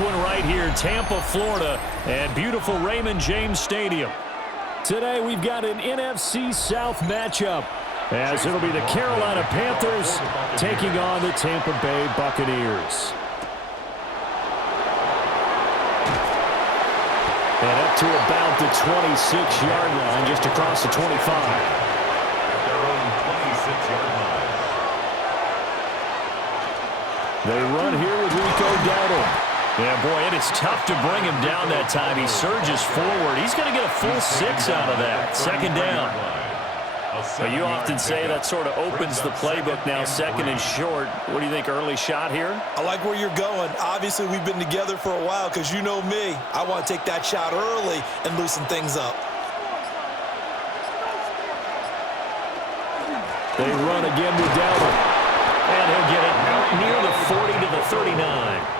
One right here, Tampa, Florida, and beautiful Raymond James Stadium. Today we've got an NFC South matchup, as it'll be the Carolina Panthers taking on the Tampa Bay Buccaneers. And up to about the 26-yard line, just across the 25. At their own 26-yard line. They run here with Rico Dowdle. Yeah, boy, it is tough to bring him down that time. He surges forward. He's going to get a full 6 out of that. Second down. But you often say that sort of opens the playbook now, second and short. What do you think, early shot here? I like where you're going. Obviously, we've been together for a while because you know me. I want to take that shot early and loosen things up. They run again with Dowdle. And he'll get it near the 40 to the 39.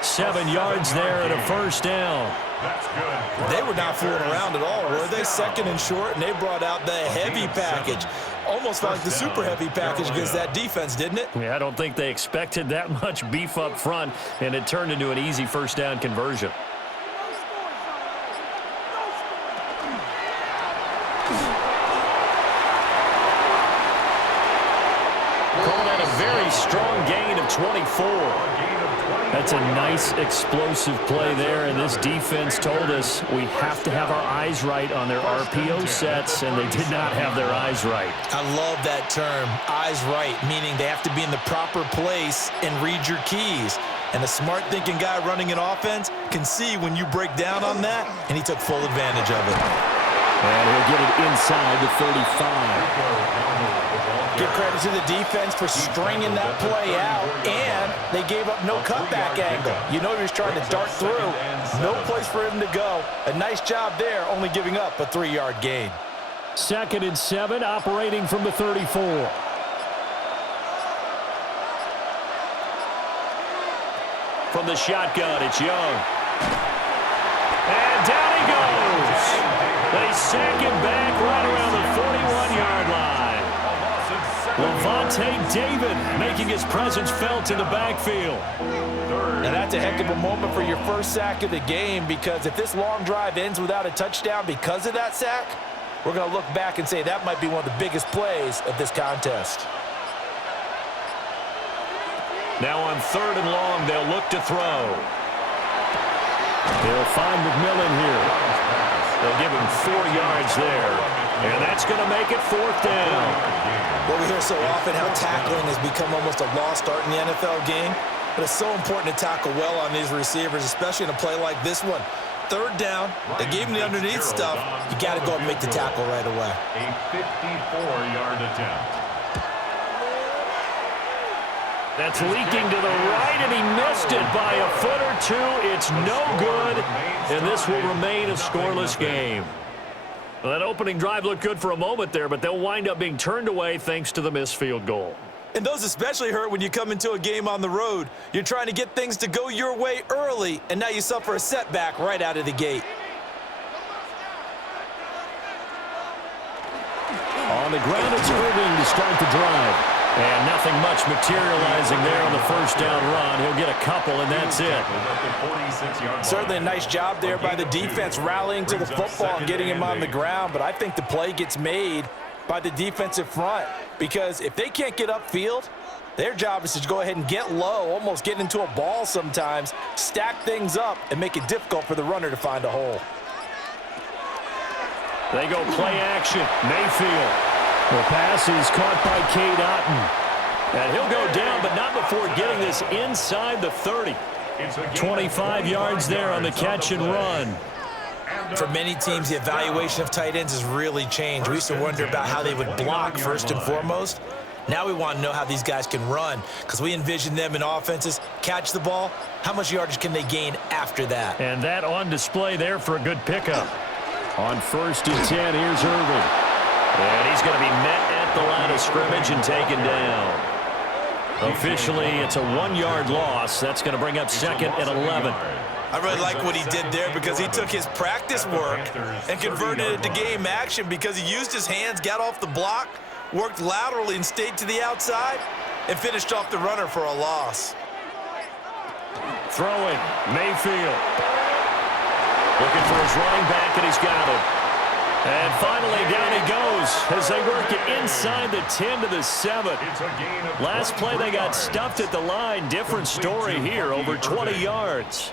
7 yards there and a first down. That's good. They were not fooling around at all, were they? Second and short, and they brought out the heavy package. Almost like the super heavy package against that defense, didn't it? Yeah, I don't think they expected that much beef up front, and it turned into an easy first down conversion. Call that a very strong gain of 24. That's a nice explosive play there, and this defense told us we have to have our eyes right on their RPO sets, and they did not have their eyes right. I love that term, eyes right, meaning they have to be in the proper place and read your keys. And a smart thinking guy running an offense can see when you break down on that, and he took full advantage of it. And he'll get it inside the 35. Give credit to the defense for stringing that play out, and they gave up no cutback angle. You know he was trying to dart through. No place for him to go. A nice job there, only giving up a 3-yard gain. 2nd and 7, operating from the 34. From the shotgun, it's Young. And down he goes. They sack him back right around the 41-yard line. Levante David making his presence felt in the backfield. And that's a heck of a moment for your first sack of the game, because if this long drive ends without a touchdown because of that sack, we're going to look back and say that might be one of the biggest plays of this contest. Now on 3rd and long, they'll look to throw. They'll find McMillan here. They'll give him 4 yards there. And that's going to make it 4th down. Well, we hear so often how tackling has become almost a lost art in the NFL game. But it's so important to tackle well on these receivers, especially in a play like this one. 3rd down, they gave him the underneath stuff. You got to go and make the tackle right away. A 54-yard attempt. That's leaking to the right, and he missed it by a foot or two. It's no good, and this will remain a scoreless game. Well, that opening drive looked good for a moment there, but they'll wind up being turned away thanks to the missed field goal. And those especially hurt when you come into a game on the road. You're trying to get things to go your way early, and now you suffer a setback right out of the gate. On the ground, it's Irving to start the drive. And nothing much materializing there on the first down run. He'll get a couple, and that's it. Certainly a nice job there by the defense rallying to the football and getting him on the ground. But I think the play gets made by the defensive front, because if they can't get upfield, their job is to go ahead and get low, almost get into a ball sometimes, stack things up, and make it difficult for the runner to find a hole. They go play action. Mayfield. The pass is caught by Cade Otton. And he'll go down, but not before getting this inside the 30. 25 yards there on the catch and run. For many teams, the evaluation of tight ends has really changed. We used to wonder about how they would block first and foremost. Now we want to know how these guys can run, because we envision them in offenses, catch the ball, how much yardage can they gain after that? And that on display there for a good pickup. On 1st and 10, here's Irving. And he's going to be met at the line of scrimmage and taken down. Officially, it's a 1-yard loss. That's going to bring up 2nd and 11. I really like what he did there, because he took his practice work and converted it to game action, because he used his hands, got off the block, worked laterally and stayed to the outside, and finished off the runner for a loss. Throwing, Mayfield. Looking for his running back, and he's got him. And finally, down he goes as they work it inside the 10 to the 7. Last play, they got stuffed at the line. Different story here, over 20 yards.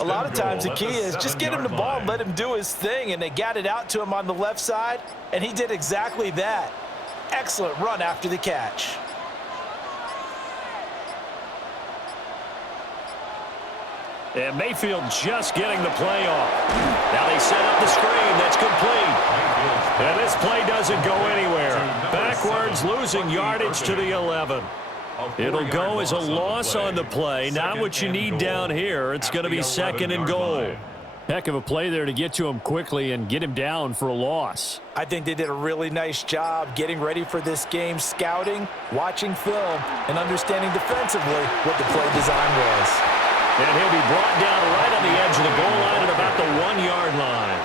A lot of times the key is just get him the ball and let him do his thing, and they got it out to him on the left side, and he did exactly that. Excellent run after the catch. And Mayfield just getting the play off. Now they set up the screen. That's complete. And this play doesn't go anywhere. Backwards, losing yardage to the 11. It'll go as a loss on the play. Not what you need down here. It's going to be 2nd and goal. Heck of a play there to get to him quickly and get him down for a loss. I think they did a really nice job getting ready for this game, scouting, watching film, and understanding defensively what the play design was. And he'll be brought down right on the edge of the goal line at about the 1-yard line.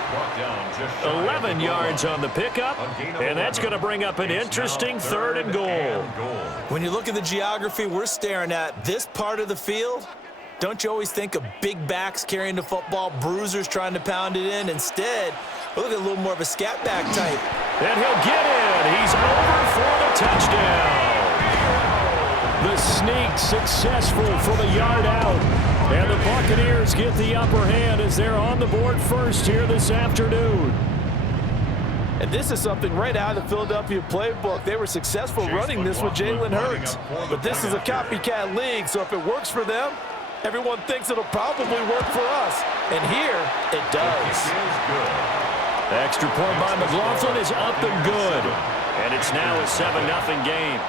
11 yards on the pickup, and that's going to bring up an interesting 3rd and goal. When you look at the geography we're staring at, this part of the field, don't you always think of big backs carrying the football, bruisers trying to pound it in? Instead, we're looking at a little more of a scat back type. And he'll get in. He's over for the touchdown. The sneak successful for the yard out. And the Buccaneers get the upper hand as they're on the board first here this afternoon. And this is something right out of the Philadelphia playbook. They were successful running this with Jalen Hurts. But this is a copycat league, so if it works for them, everyone thinks it'll probably work for us. And here, it does. Extra point by McLaughlin is up and good. And it's now a 7-0 game.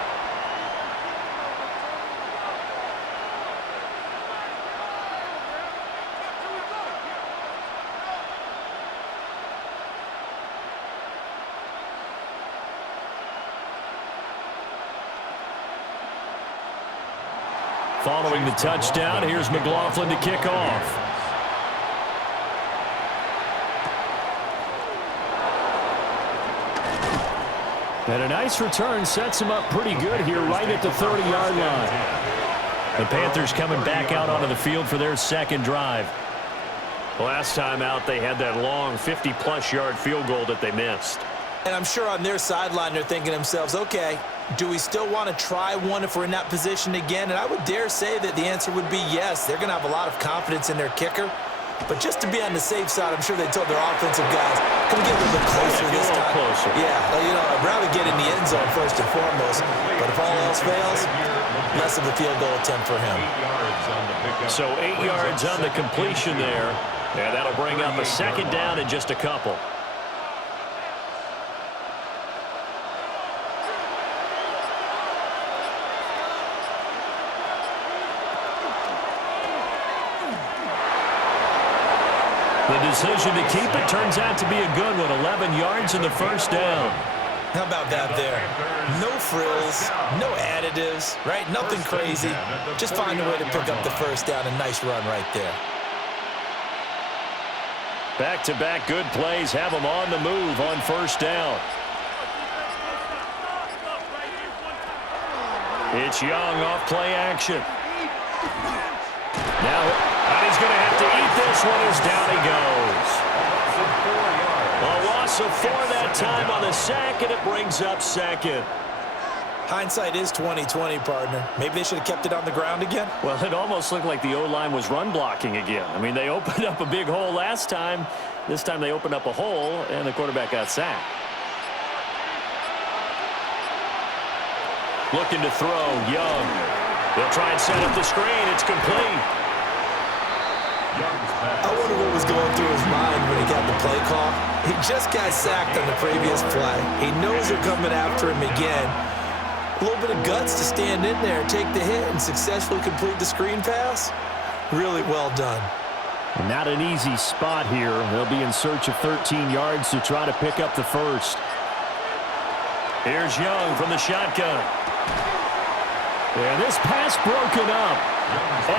Following the touchdown, here's McLaughlin to kick off. And a nice return sets him up pretty good here right at the 30-yard line. The Panthers coming back out onto the field for their 2nd drive. Last time out, they had that long 50-plus yard field goal that they missed. And I'm sure on their sideline they're thinking to themselves, okay, do we still want to try one if we're in that position again? And I would dare say that the answer would be yes. They're going to have a lot of confidence in their kicker. But just to be on the safe side, I'm sure they told their offensive guys, can we get a little bit closer this time? Closer. Yeah, you know, I'd rather get in the end zone first and foremost. But if all else fails, less of a field goal attempt for him. So 8 yards on the completion there. And that'll bring up a 2nd down in just a couple. The decision to keep it turns out to be a good one. 11 yards in the 1st down. How about that there? No frills, no additives, right? Nothing crazy. Just find a way to pick up the 1st down. A nice run right there. Back-to-back good plays have them on the move on 1st down. It's Young off play action. Now, and he's going to have to eat this one as down he goes. A loss of 4 that time on the sack, and it brings up 2nd. Hindsight is 20/20, partner. Maybe they should have kept it on the ground again. Well, it almost looked like the O-line was run blocking again. I mean, they opened up a big hole last time. This time they opened up a hole, and the quarterback got sacked. Looking to throw, Young. They'll try and set up the screen. It's complete. I wonder what was going through his mind when he got the play call. He just got sacked on the previous play. He knows they're coming after him again. A little bit of guts to stand in there, take the hit, and successfully complete the screen pass. Really well done. Not an easy spot here. They'll be in search of 13 yards to try to pick up the 1st. Here's Young from the shotgun. And this pass broken up.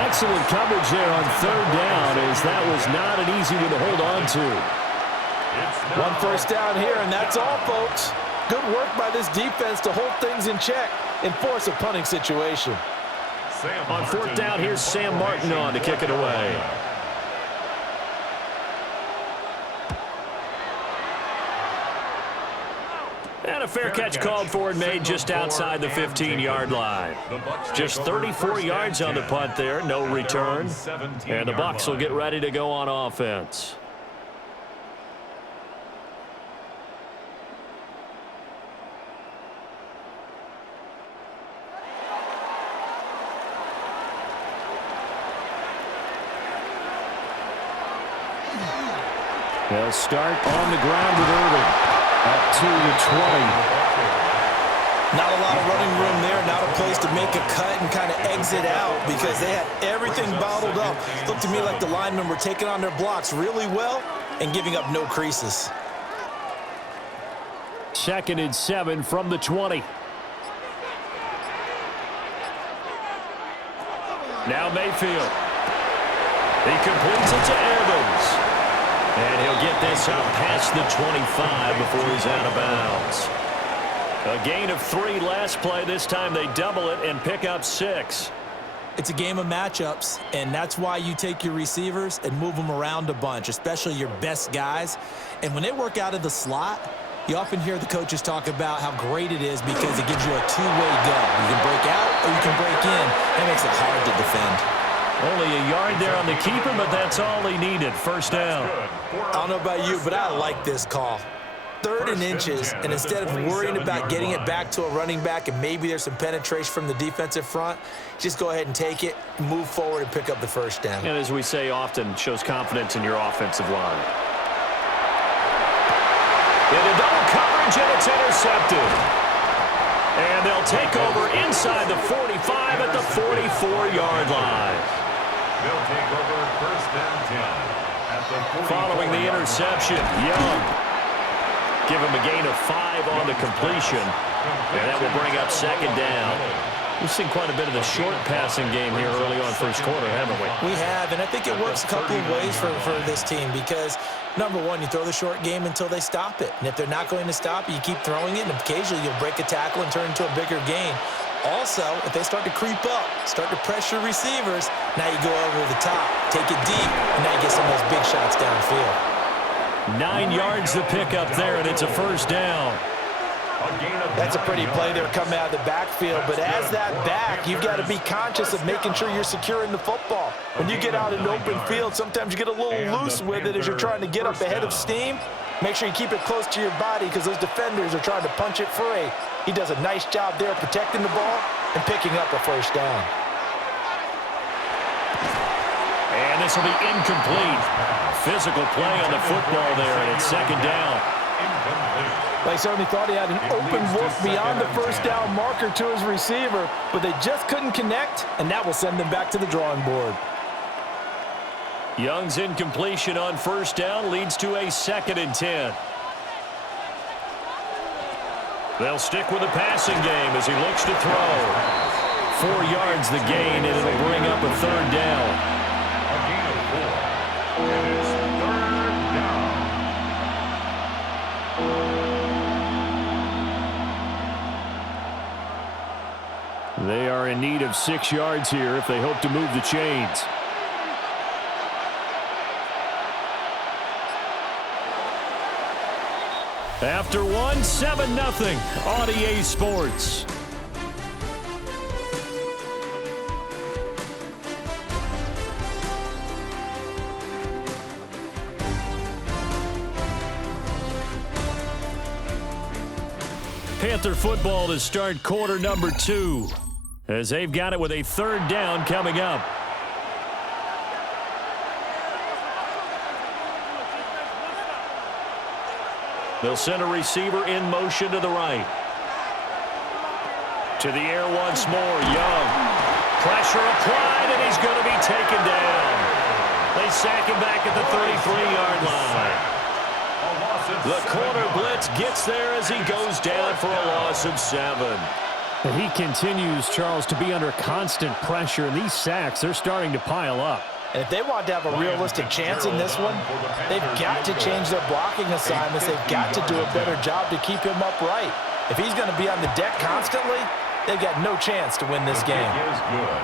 Excellent coverage there on 3rd down, as that was not an easy one to hold on to. 1 1st down here, and that's all, folks. Good work by this defense to hold things in check and force a punting situation. On fourth down, here's Sam Martin on to kick it away. And a fair catch called for and made just outside the 15-yard line. Just 34 yards on the punt there, no return. And the Bucs will get ready to go on offense. They'll start on the ground with Irving. Up to the 20. Not a lot of running room there. Not a place to make a cut and kind of exit out because they had everything bottled up. Looked to me like the linemen were taking on their blocks really well and giving up no creases. 2nd and 7 from the 20. Now Mayfield. He completes it to Evans. And he'll get this up past the 25 before he's out of bounds. A gain of 3 last play. This time they double it and pick up 6. It's a game of matchups, and that's why you take your receivers and move them around a bunch, especially your best guys. And when they work out of the slot, you often hear the coaches talk about how great it is because it gives you a two-way go. You can break out or you can break in. That makes it hard to defend. Only a yard there on the keeper, but that's all he needed. First down. I don't know about you, but I like this call. 3rd and inches, and instead of worrying about getting it back to a running back and maybe there's some penetration from the defensive front, just go ahead and take it, move forward, and pick up the first down. And as we say often, shows confidence in your offensive line. Into double coverage, and it's intercepted. And they'll take over inside the 45 at the 44-yard line. They'll take over 1st and 10 at the 44. Following the interception, Young. Give him a gain of 5 on the completion. And that will bring up 2nd down. We've seen quite a bit of the short passing game here early on first quarter, haven't we? We have, and I think it works a couple of ways for this team because, number one, you throw the short game until they stop it. And if they're not going to stop it, you keep throwing it, and occasionally you'll break a tackle and turn into a bigger gain. Also, if they start to creep up, start to pressure receivers, now you go over the top, take it deep, and now you get some of those big shots downfield. 9 yards to pick up there, and it's a first down. That's a pretty play there coming out of the backfield, but as that back, you've got to be conscious of making sure you're securing the football. When you get out in open field, sometimes you get a little loose with it as you're trying to get up ahead of steam. Make sure you keep it close to your body because those defenders are trying to punch it free. He does a nice job there protecting the ball and picking up a first down. And this will be incomplete. Physical play on the football there, and it's 2nd down. They certainly thought he had an open look beyond the first down marker to his receiver, but they just couldn't connect, and that will send them back to the drawing board. Young's incompletion on first down leads to a 2nd and 10. They'll stick with the passing game as he looks to throw. 4 yards the gain, and it'll bring up a 3rd down. A gain of 4. It is 3rd down. They are in need of 6 yards here if they hope to move the chains. After one, 7-0 on EA Sports. Panther football to start quarter number 2 as they've got it with a 3rd down coming up. They'll send a receiver in motion to the right. To the air once more, Young. Pressure applied, and he's going to be taken down. They sack him back at the 33-yard line. The corner blitz gets there as he goes down for a loss of 7. And he continues, Charles, to be under constant pressure, and these sacks, they're starting to pile up. And if they want to have a realistic chance in this one, they've got to change their blocking assignments. They've got to do a better job to keep him upright. If he's going to be on the deck constantly, they've got no chance to win this game. Is good.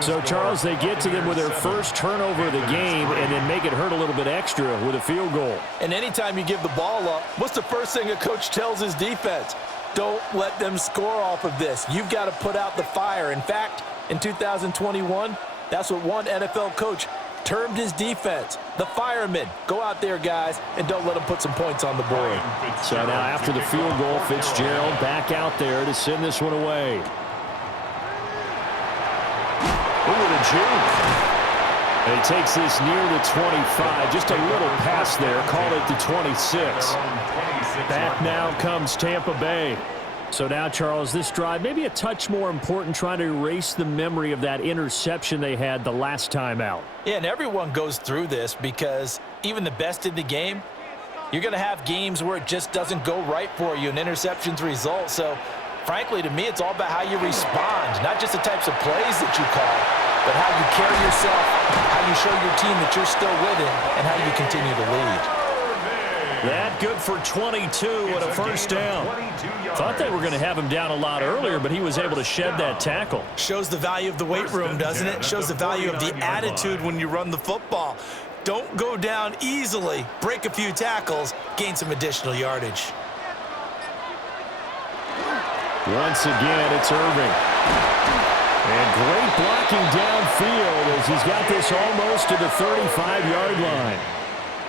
So, Charles, they get to them with their first turnover of the game and then make it hurt a little bit extra with a field goal. And anytime you give the ball up, what's the first thing a coach tells his defense? Don't let them score off of this. You've got to put out the fire. In fact, in 2021, that's what one NFL coach termed his defense, the firemen. Go out there, guys, and don't let them put some points on the board. So now after the field goal, Fitzgerald back out there to send this one away. Ooh, the juke. And he takes this near the 25. Just a little pass there. Call it the 26. Back now comes Tampa Bay. So now, Charles, this drive maybe a touch more important, trying to erase the memory of that interception they had the last time out. Yeah, and everyone goes through this because even the best in the game, you're going to have games where it just doesn't go right for you, and interceptions result. So, frankly, to me, it's all about how you respond, not just the types of plays that you call, but how you carry yourself, how you show your team that you're still with it, and how you continue to lead. That good for 22 and a first down. Thought they were going to have him down a lot earlier, but he was able to shed that tackle. Shows the value of the weight room, doesn't it? Shows the value of the attitude when you run the football. Don't go down easily. Break a few tackles, gain some additional yardage. Once again, it's Irving. And great blocking downfield as he's got this almost to the 35-yard line.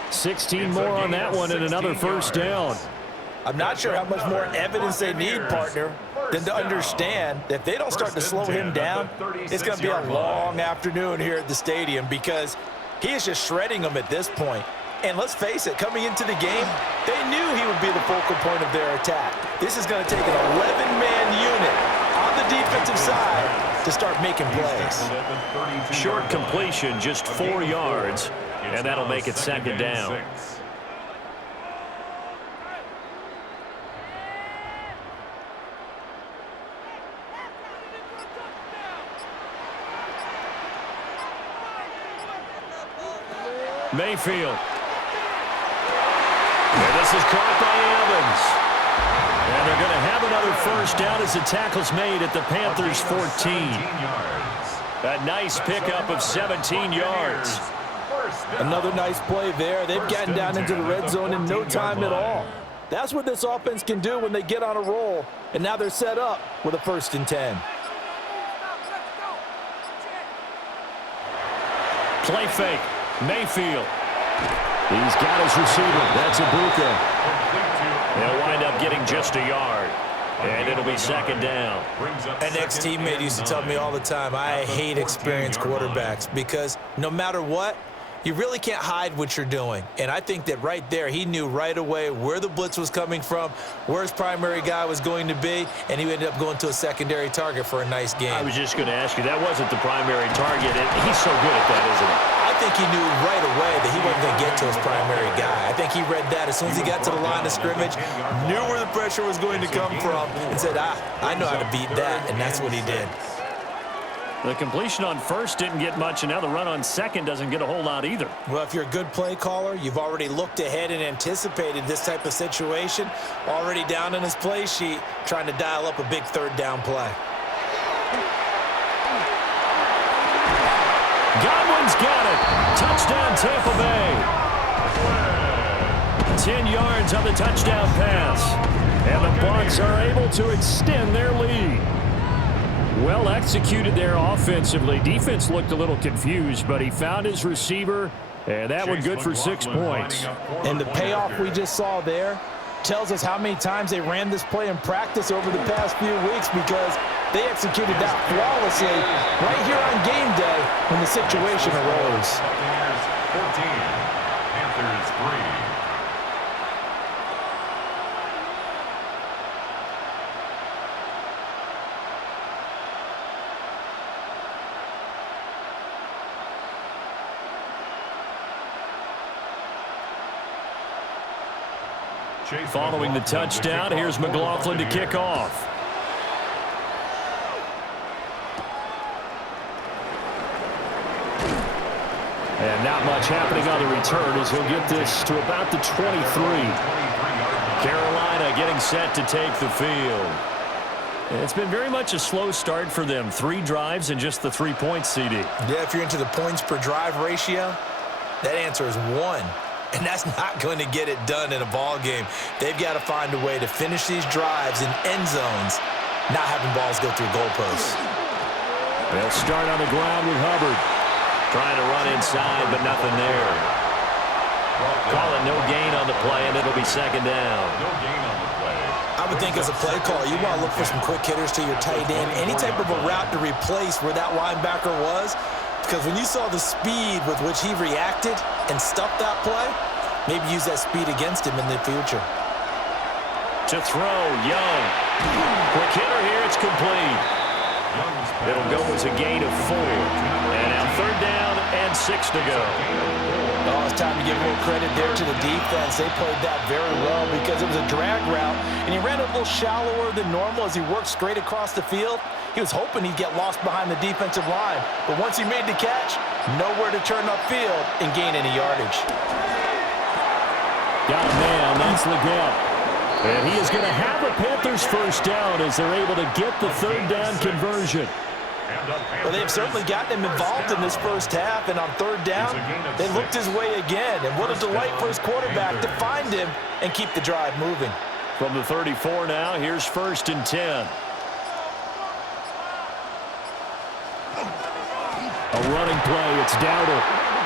16 more on that one and another first down. I'm not sure how much more evidence they need, partner, than to understand that if they don't start to slow him down, it's going to be a long afternoon here at the stadium because he is just shredding them at this point. And let's face it, coming into the game, they knew he would be the focal point of their attack. This is going to take an 11-man unit on the defensive side to start making plays. Short completion, just 4 yards. And that'll make it second down. Mayfield. And this is caught by Evans. And they're going to have another first down as the tackle's made at the Panthers' 14. A nice pickup of 17 yards. Another nice play there. They've gotten down into the red zone in no time at all. That's what this offense can do when they get on a roll. And now they're set up with a 1st and 10. Play fake. Mayfield. He's got his receiver. That's Ibuka. They'll wind up getting just a yard. And it'll be second down. An ex-teammate used to tell me all the time, I hate experienced quarterbacks because no matter what, you really can't hide what you're doing. And I think that right there, he knew right away where the blitz was coming from, where his primary guy was going to be, and he ended up going to a secondary target for a nice game. I was just going to ask you, that wasn't the primary target. He's so good at that, isn't he? I think he knew right away that he wasn't going to get to his primary guy. I think he read that as soon as he got to the line of scrimmage, knew where the pressure was going to come from, and said, I know how to beat that, and that's what he did. The completion on first didn't get much, and now the run on second doesn't get a whole lot either. Well, if you're a good play caller, you've already looked ahead and anticipated this type of situation, already down in his play sheet, trying to dial up a big 3rd down play. Godwin's got it. Touchdown, Tampa Bay. 10 yards on the touchdown pass. And the Bucs are able to extend their lead. Well executed there offensively. Defense looked a little confused, but he found his receiver, and that one good for 6 points. And the payoff we just saw there tells us how many times they ran this play in practice over the past few weeks because they executed that flawlessly right here on game day when the situation arose. Buccaneers 14, Panthers 3. Following the touchdown, here's McLaughlin to kick off. And not much happening on the return as he'll get this to about the 23. Carolina getting set to take the field. It's been very much a slow start for them. 3 drives and just the 3 points, CD. Yeah, if you're into the points per drive ratio, that answer is 1. And that's not going to get it done in a ball game. They've got to find a way to finish these drives in end zones, not having balls go through goalposts. They'll start on the ground with Hubbard. Trying to run inside, but nothing there. Call it no gain on the play, and it'll be second down. No gain on the play. I would think as a play call, you want to look for some quick hitters to your tight end. Any type of a route to replace where that linebacker was. Because when you saw the speed with which he reacted and stuffed that play, maybe use that speed against him in the future. To throw, Young. Quick hitter here, it's complete. It'll go as a gain of 4. And now third down and 6 to go. Oh, it's time to give a little credit there to the defense. They played that very well because it was a drag route, and he ran a little shallower than normal as he worked straight across the field. He was hoping he'd get lost behind the defensive line, but once he made the catch, nowhere to turn upfield and gain any yardage. Got a man, that's Leggett. And he is going to have a Panthers first down as they're able to get the third down conversion. Well, they've certainly gotten him involved in this first half, and on third down, they looked his way again. And what a delight for his quarterback to find him and keep the drive moving. From the 34 now, here's 1st and 10. A running play, it's Dowdle.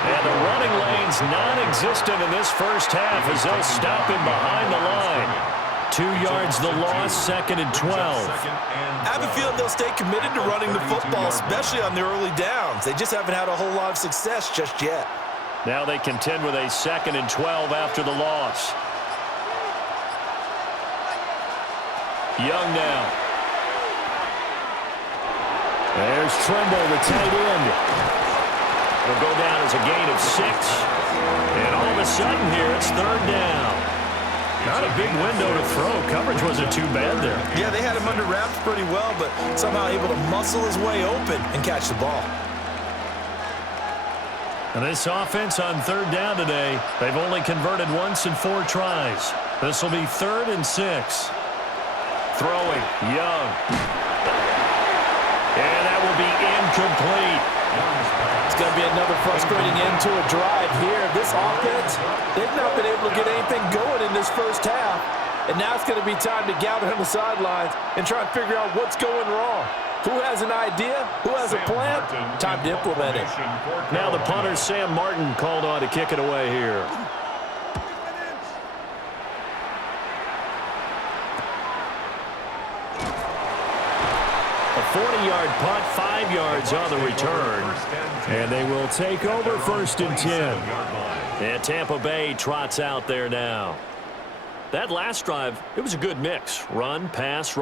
And the running lane's non-existent in this first half as they'll stop him behind the line. 2 yards the loss, 2nd and 12. I have a feeling they'll stay committed to running the football, especially on the early downs. They just haven't had a whole lot of success just yet. Now they contend with a 2nd and 12 after the loss. Young now. There's Trimble, the tight end. It'll go down as a gain of 6. And all of a sudden here, it's third down. Not a big window to throw. Coverage wasn't too bad there. Yeah, they had him under wraps pretty well, but somehow able to muscle his way open and catch the ball. And this offense on third down today, they've only converted once in 4 tries. This will be 3rd and 6. Throwing, Young. And that will be incomplete. It's going to be another frustrating end to a drive here. This offense, they've not been able to get anything going in this first half. And now it's going to be time to gather on the sidelines and try and figure out what's going wrong. Who has an idea? Who has a plan? Time to implement it. Now the punter, Sam Martin, called on to kick it away here. A 40-yard punt, 5 yards on the return. And they will take over 1st and 10. And Tampa Bay trots out there now. That last drive, it was a good mix. Run, pass,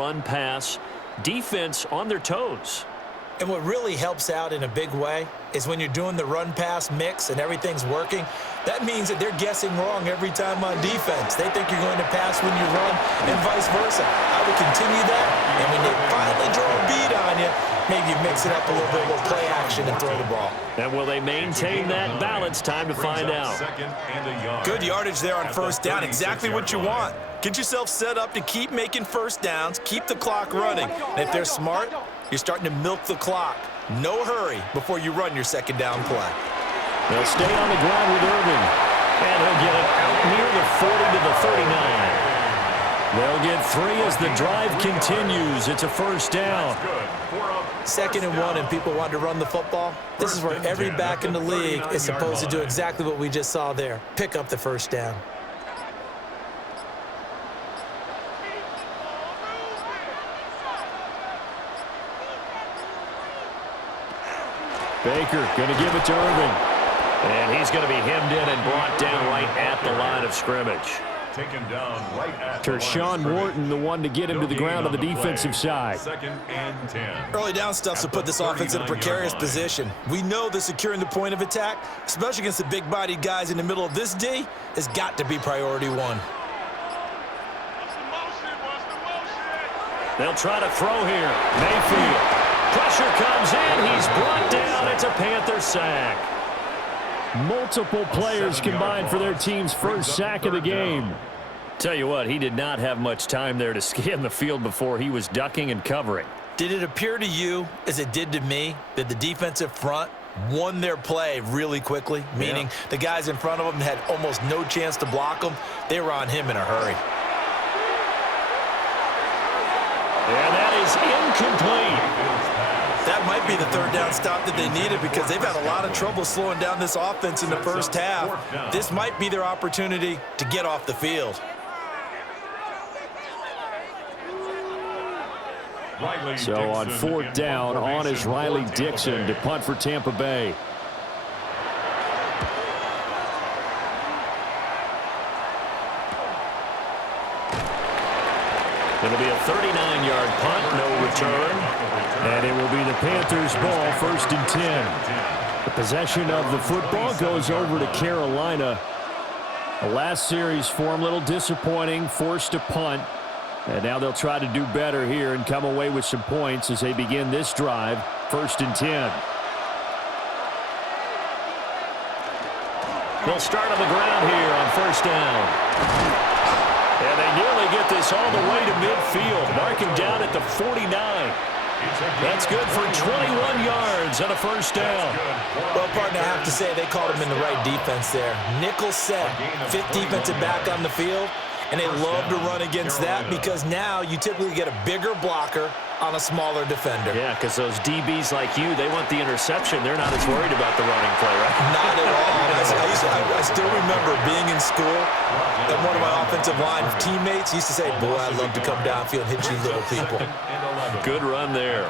defense on their toes. And what really helps out in a big way is when you're doing the run-pass mix and everything's working, that means that they're guessing wrong every time on defense. They think you're going to pass when you run and vice versa. I would continue that, and when they finally draw a beat on you, maybe you mix it up a little bit with play action and throw the ball. And will they maintain that balance? Time to find out. Good yardage there on first down. Exactly what you want. Get yourself set up to keep making first downs, keep the clock running. And if they're smart, you're starting to milk the clock. No hurry before you run your second down play. They'll stay on the ground with Irving. And he'll get it out near the 40 to the 39. They'll get 3 as the drive continues. It's a first down. 2nd and 1 and people want to run the football. This is where every back in the league is supposed to do exactly what we just saw there. Pick up the first down. Baker going to give it to Irving. And he's going to be hemmed in and brought down right at the line of scrimmage. Taken down right at Tristan Wirfs, the one to get him to the ground on the defensive side. 2nd and 10. Early down stuff to put this offense in a precarious position. We know that securing the point of attack, especially against the big-bodied guys in the middle of this D, has got to be priority 1. They'll try to throw here. Mayfield. Pressure comes in. He's brought down. It's a Panther sack. Multiple players combined for their team's first sack of the game. Tell you what, he did not have much time there to scan the field before he was ducking and covering. Did it appear to you, as it did to me, that the defensive front won their play really quickly? Meaning the guys in front of them had almost no chance to block them. They were on him in a hurry. And that is incomplete. That might be the third down stop that they needed because they've had a lot of trouble slowing down this offense in the first half. This might be their opportunity to get off the field. So on fourth down, on is Riley Dixon to punt for Tampa Bay. It'll be a 39-yard punt, no return. And it will be the Panthers' ball, 1st and 10. The possession of the football goes over to Carolina. The last series for them, a little disappointing, forced to punt. And now they'll try to do better here and come away with some points as they begin this drive, 1st and 10. They'll start on the ground here on 1st down. And they nearly get this all the way to midfield. Mark him down at the 49. That's good for 21 yards on a 1st down. Well, partner, I have to say they called him in the right defense there. Nickel set, 5th defensive back on the field. And they love to run against that because now you typically get a bigger blocker on a smaller defender. Yeah, because those DBs like you, they want the interception. They're not as worried about the running play, right? Not at all. I still remember being in school, and one of my offensive line teammates used to say, boy, I'd love to come downfield and hit you little people. Good run there.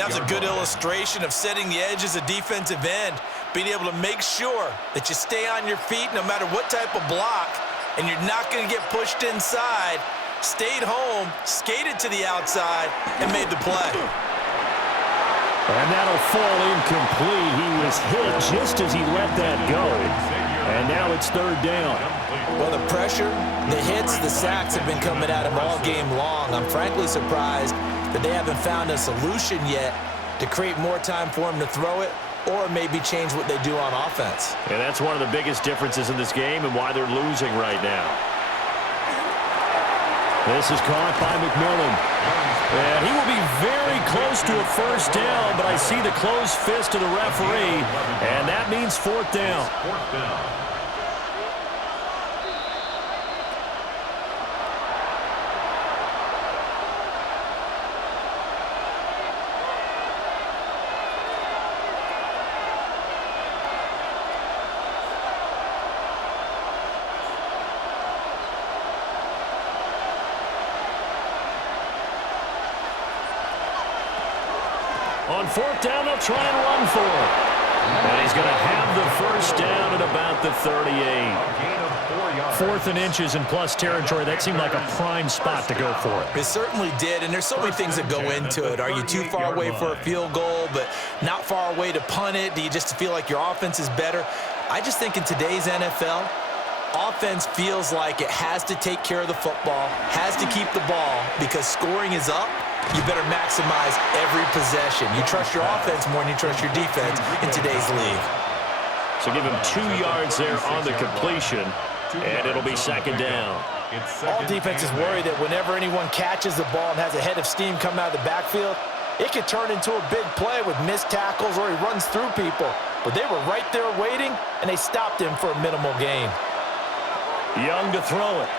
That was a good illustration of setting the edge as a defensive end, being able to make sure that you stay on your feet no matter what type of block, and you're not going to get pushed inside. Stayed home, skated to the outside, and made the play. And that'll fall incomplete. He was hit just as he let that go. And now it's 3rd down. Well, the pressure, the hits, the sacks have been coming at him all game long. I'm frankly surprised that they haven't found a solution yet to create more time for him to throw it or maybe change what they do on offense. And that's one of the biggest differences in this game and why they're losing right now. This is caught by McMillan. And he will be very close to a 1st down, but I see the closed fist of the referee, and that means 4th down. On 4th down, they'll try and run for it. And he's going to have the 1st down at about the 38. 4th and inches in plus territory. That seemed like a prime spot to go for it. It certainly did, and there's so many things that go into it. Are you too far away for a field goal, but not far away to punt it? Do you just feel like your offense is better? I just think in today's NFL, offense feels like it has to take care of the football, has to keep the ball, because scoring is up. You better maximize every possession. You trust your offense more than you trust your defense in today's league. So give him 2 yards there on the completion, and it'll be 2nd down. All defenses worry that whenever anyone catches the ball and has a head of steam coming out of the backfield, it could turn into a big play with missed tackles or he runs through people. But they were right there waiting, and they stopped him for a minimal gain. Young to throw it.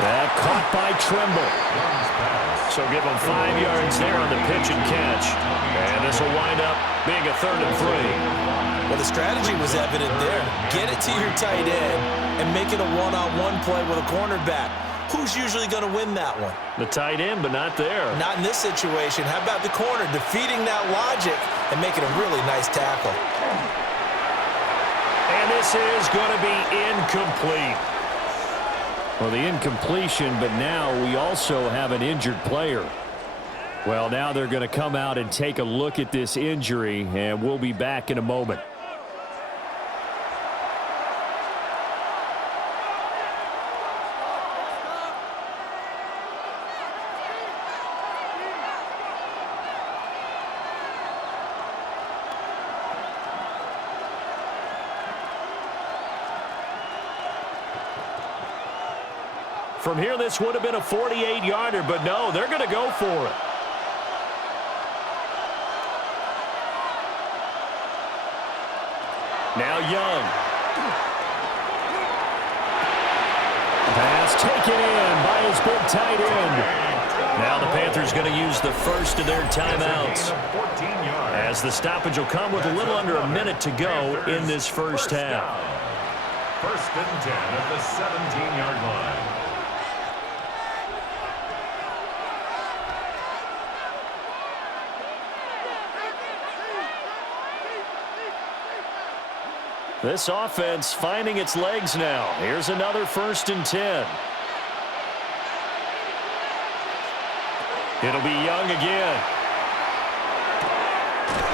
That caught by Trimble. So give him 5 yards there on the pitch and catch. And this will wind up being a 3rd and 3. Well, the strategy was evident there. Get it to your tight end and make it a one-on-one play with a cornerback. Who's usually going to win that one? The tight end, but not there. Not in this situation. How about the corner defeating that logic and making a really nice tackle? And this is going to be incomplete. Well, the incompletion, but now we also have an injured player. Well, now they're going to come out and take a look at this injury, and we'll be back in a moment. From here, this would have been a 48-yarder, but no, they're going to go for it. Now Young. Pass taken in by his big tight end. Now the Panthers going to use the first of their timeouts, as the stoppage will come with a little under a minute to go in this first half. 1st and 10 at the 17-yard line. This offense finding its legs now. Here's another 1st and 10. It'll be Young again.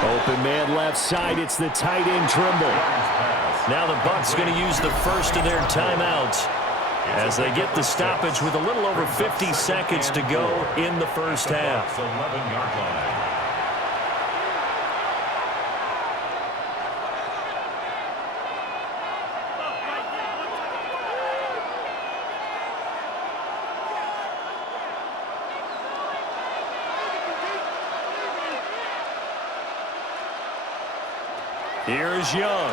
Open man left side. It's the tight end Trimble. Now the Bucs going to use the first of their timeouts as they get the stoppage with a little over 50 seconds to go in the first half. 11-yard line. Here's Young.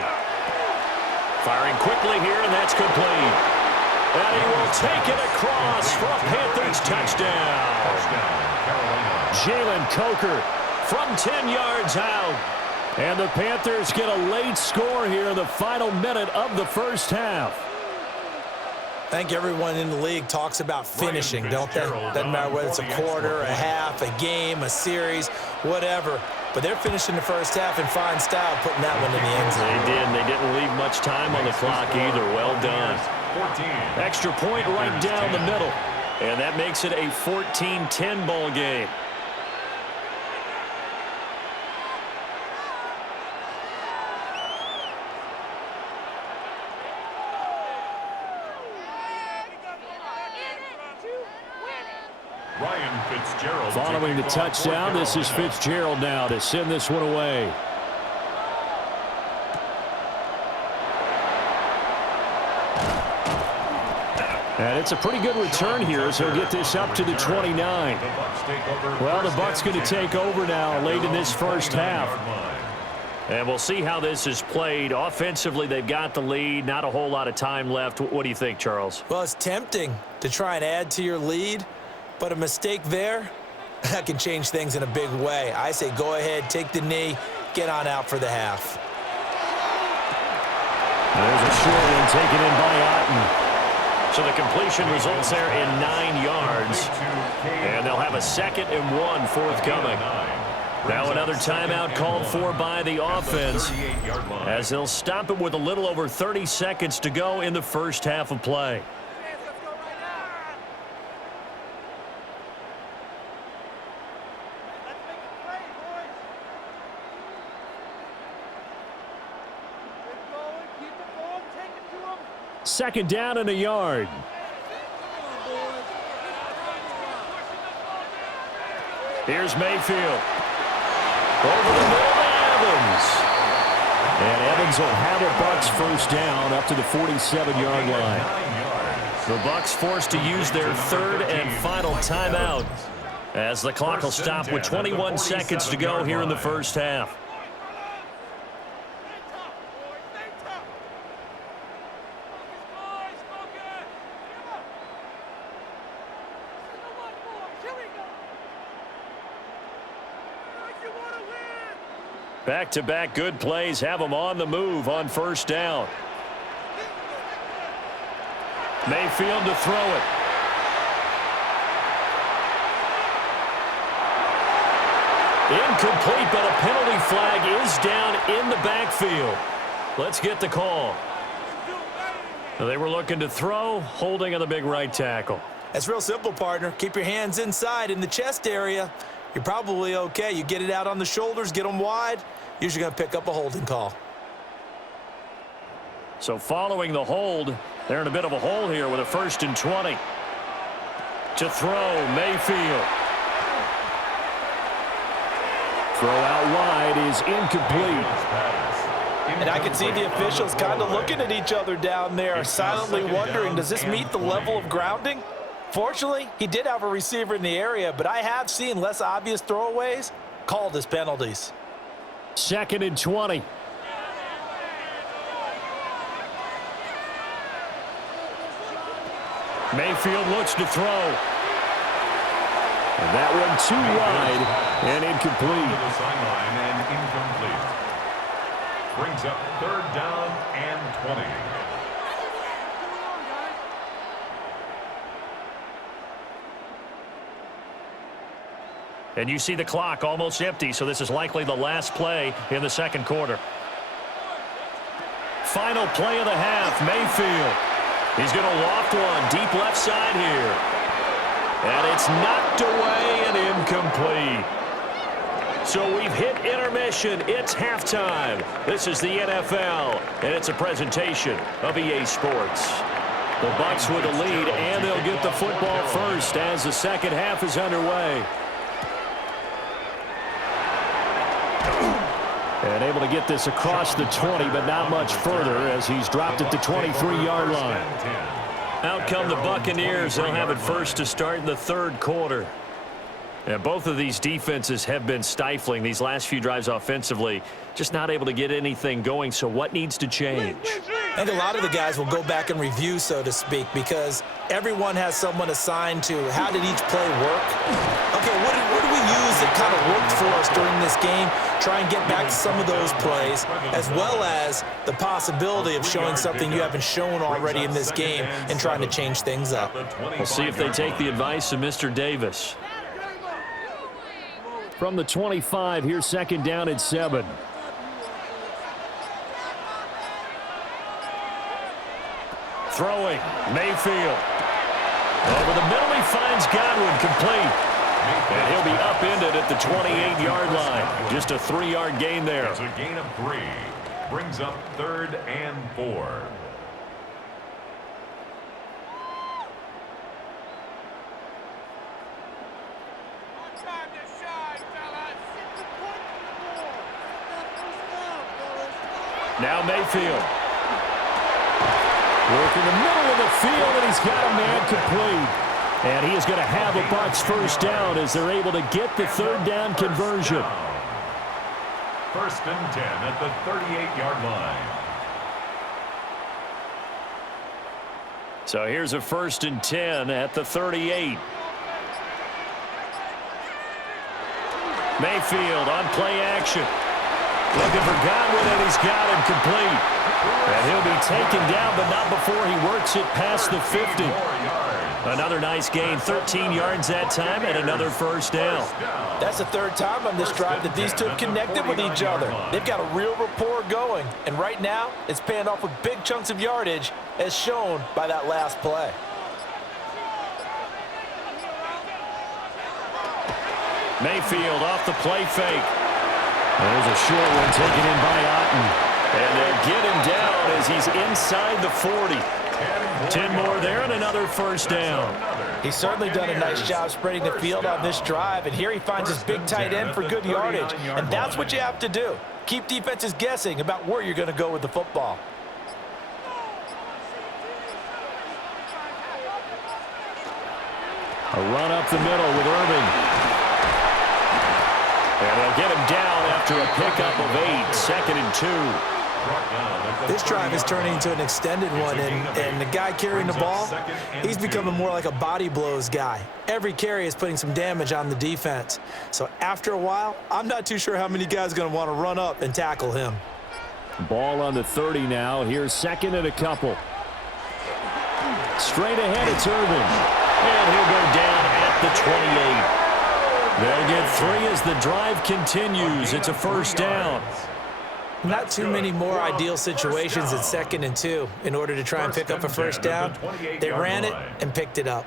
Firing quickly here, and that's complete. And he will take it across for a Panthers touchdown. Jalen Coker from 10 yards out. And the Panthers get a late score here in the final minute of the first half. I think everyone in the league talks about finishing, don't they? Doesn't matter whether it's a quarter, a half, a game, a series, whatever. But they're finishing the first half in fine style, putting that one in the end zone. They did, and they didn't leave much time on the clock either. Well done. Extra point right down the middle. And that makes it a 14-10 ball game. Following the touchdown, this is Fitzgerald now to send this one away. And it's a pretty good return here, so he'll get this up to the 29. Well, the Bucs going to take over now late in this first half. And we'll see how this is played. Offensively, they've got the lead. Not a whole lot of time left. What do you think, Charles? Well, it's tempting to try and add to your lead, but a mistake there, that can change things in a big way. I say go ahead, take the knee, get on out for the half. There's a short one taken in by Otten. So the completion results there in 9 yards. And they'll have a 2nd and 1 forthcoming. Now another timeout called for by the offense, as they'll stop it with a little over 30 seconds to go in the first half of play. Second down and a yard. Here's Mayfield. Over the middle to Evans. And Evans will have a Bucs first down up to the 47-yard line. The Bucs forced to use their 3rd and final timeout, as the clock will stop with 21 seconds to go here in the first half. Back-to-back good plays have them on the move on first down. Mayfield to throw it. Incomplete, but a penalty flag is down in the backfield. Let's get the call. They were looking to throw, holding on the big right tackle. That's real simple, partner. Keep your hands inside in the chest area. You're probably okay. You get it out on the shoulders, get them wide, usually going to pick up a holding call. So following the hold, they're in a bit of a hole here with a 1st and 20. To throw, Mayfield. Throw out wide is incomplete. And I can see the officials kind of looking at each other down there, silently wondering, does this meet the level of grounding? Fortunately, he did have a receiver in the area, but I have seen less obvious throwaways called as penalties. 2nd and 20. Mayfield looks to throw. And that one too wide and incomplete. To the sideline and incomplete. Brings up 3rd down and 20. And you see the clock almost empty, so this is likely the last play in the 2nd quarter. Final play of the half, Mayfield. He's going to loft one deep left side here. And it's knocked away and incomplete. So we've hit intermission. It's halftime. This is the NFL, and it's a presentation of EA Sports. The Bucs with a lead, and they'll get the football first as the 2nd half is underway. And able to get this across the 20, but not much further as he's dropped at the 23-yard line. Out come the Buccaneers. They'll have it first to start in the 3rd quarter. And both of these defenses have been stifling these last few drives offensively. Just not able to get anything going, so what needs to change? I think a lot of the guys will go back and review, so to speak, because everyone has someone assigned to how did each play work. Okay, what did we use that kind of worked for us during this game? Try and get back to some of those plays, as well as the possibility of showing something you haven't shown already in this game and trying to change things up. We'll see if they take the advice of Mr. Davis. From the 25, here's 2nd down and 7. Throwing, Mayfield. Over the middle, he finds Godwin, complete. And he'll be upended at the 28-yard line. Just a 3-yard gain there. It's a gain of 3. Brings up 3rd and 4. Now Mayfield. Work in the middle of the field, and he's got a man complete. And he is going to have a Bucs first down as they're able to get the 3rd down conversion. 1st and 10 at the 38-yard line. So here's a 1st and 10 at the 38. Mayfield on play action. Looking for Godwin, and he's got him complete. And he'll be taken down, but not before he works it past the 50. Another nice gain, 13 yards that time, and another first down. That's the 3rd time on this drive that these two have connected with each other. They've got a real rapport going, and right now it's paying off with big chunks of yardage, as shown by that last play. Mayfield off the play fake. There's a short one taken in by Otten. And they'll get him down as he's inside the 40. 10 more there and another first down. He's certainly done a nice job spreading the field on this drive, and here he finds his big tight end for good yardage. And that's what you have to do. Keep defenses guessing about where you're going to go with the football. A run up the middle with Irving. And they'll get him down after a pickup of 8, 2nd and 2. This drive is turning into an extended one, and the guy carrying the ball, he's becoming more like a body blows guy. Every carry is putting some damage on the defense. So after a while, I'm not too sure how many guys are going to want to run up and tackle him. Ball on the 30 now. Here's 2nd and a couple. Straight ahead, it's Irving. And he'll go down at the 28. They'll get 3 as the drive continues. It's a first down. Not too many more ideal situations at 2nd and 2 in order to try and pick up a first down. They ran it and picked it up.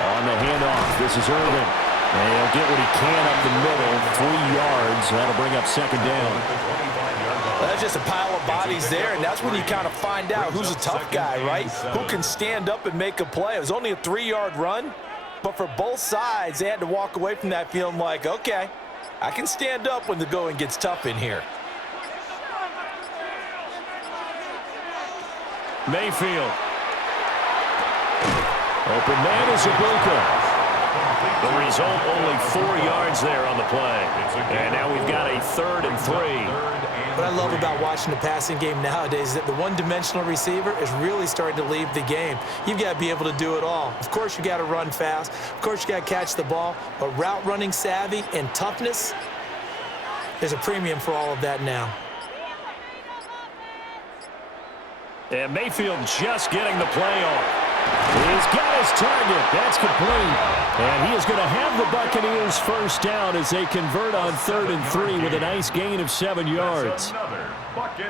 On the handoff, this is Irving. And he'll get what he can up the middle, 3 yards. That'll bring up 2nd down. Well, that's just a pile of bodies there, and that's when you kind of find out who's a tough guy, right? Who can stand up and make a play. It was only a 3-yard run, but for both sides, they had to walk away from that feeling like, okay, I can stand up when the going gets tough in here. Mayfield. Open man is Ibuka. The result, only 4 yards there on the play. And now we've got a 3rd and 3. What I love about watching the passing game nowadays is that the one-dimensional receiver is really starting to leave the game. You've got to be able to do it all. Of course, you got to run fast. Of course, you got to catch the ball. But route running savvy and toughness, there's a premium for all of that now. And Mayfield just getting the play off. He's got his target. That's complete. And he is going to have the Buccaneers first down as they convert on 3rd and 3 with a nice gain of 7 yards.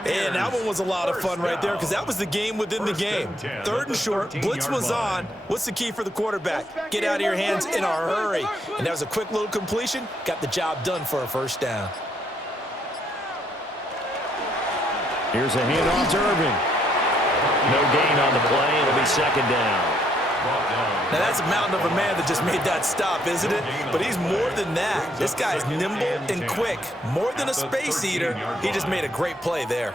And that one was a lot of fun right there because that was the game within the game. 3rd and short, blitz was on. What's the key for the quarterback? Get out of your hands in a hurry. And that was a quick little completion. Got the job done for a first down. Here's a handoff to Irving. No gain on the play. It'll be 2nd down. Now, that's a mountain of a man that just made that stop, isn't it? But he's more than that. This guy is nimble and quick. More than a space eater, he just made a great play there.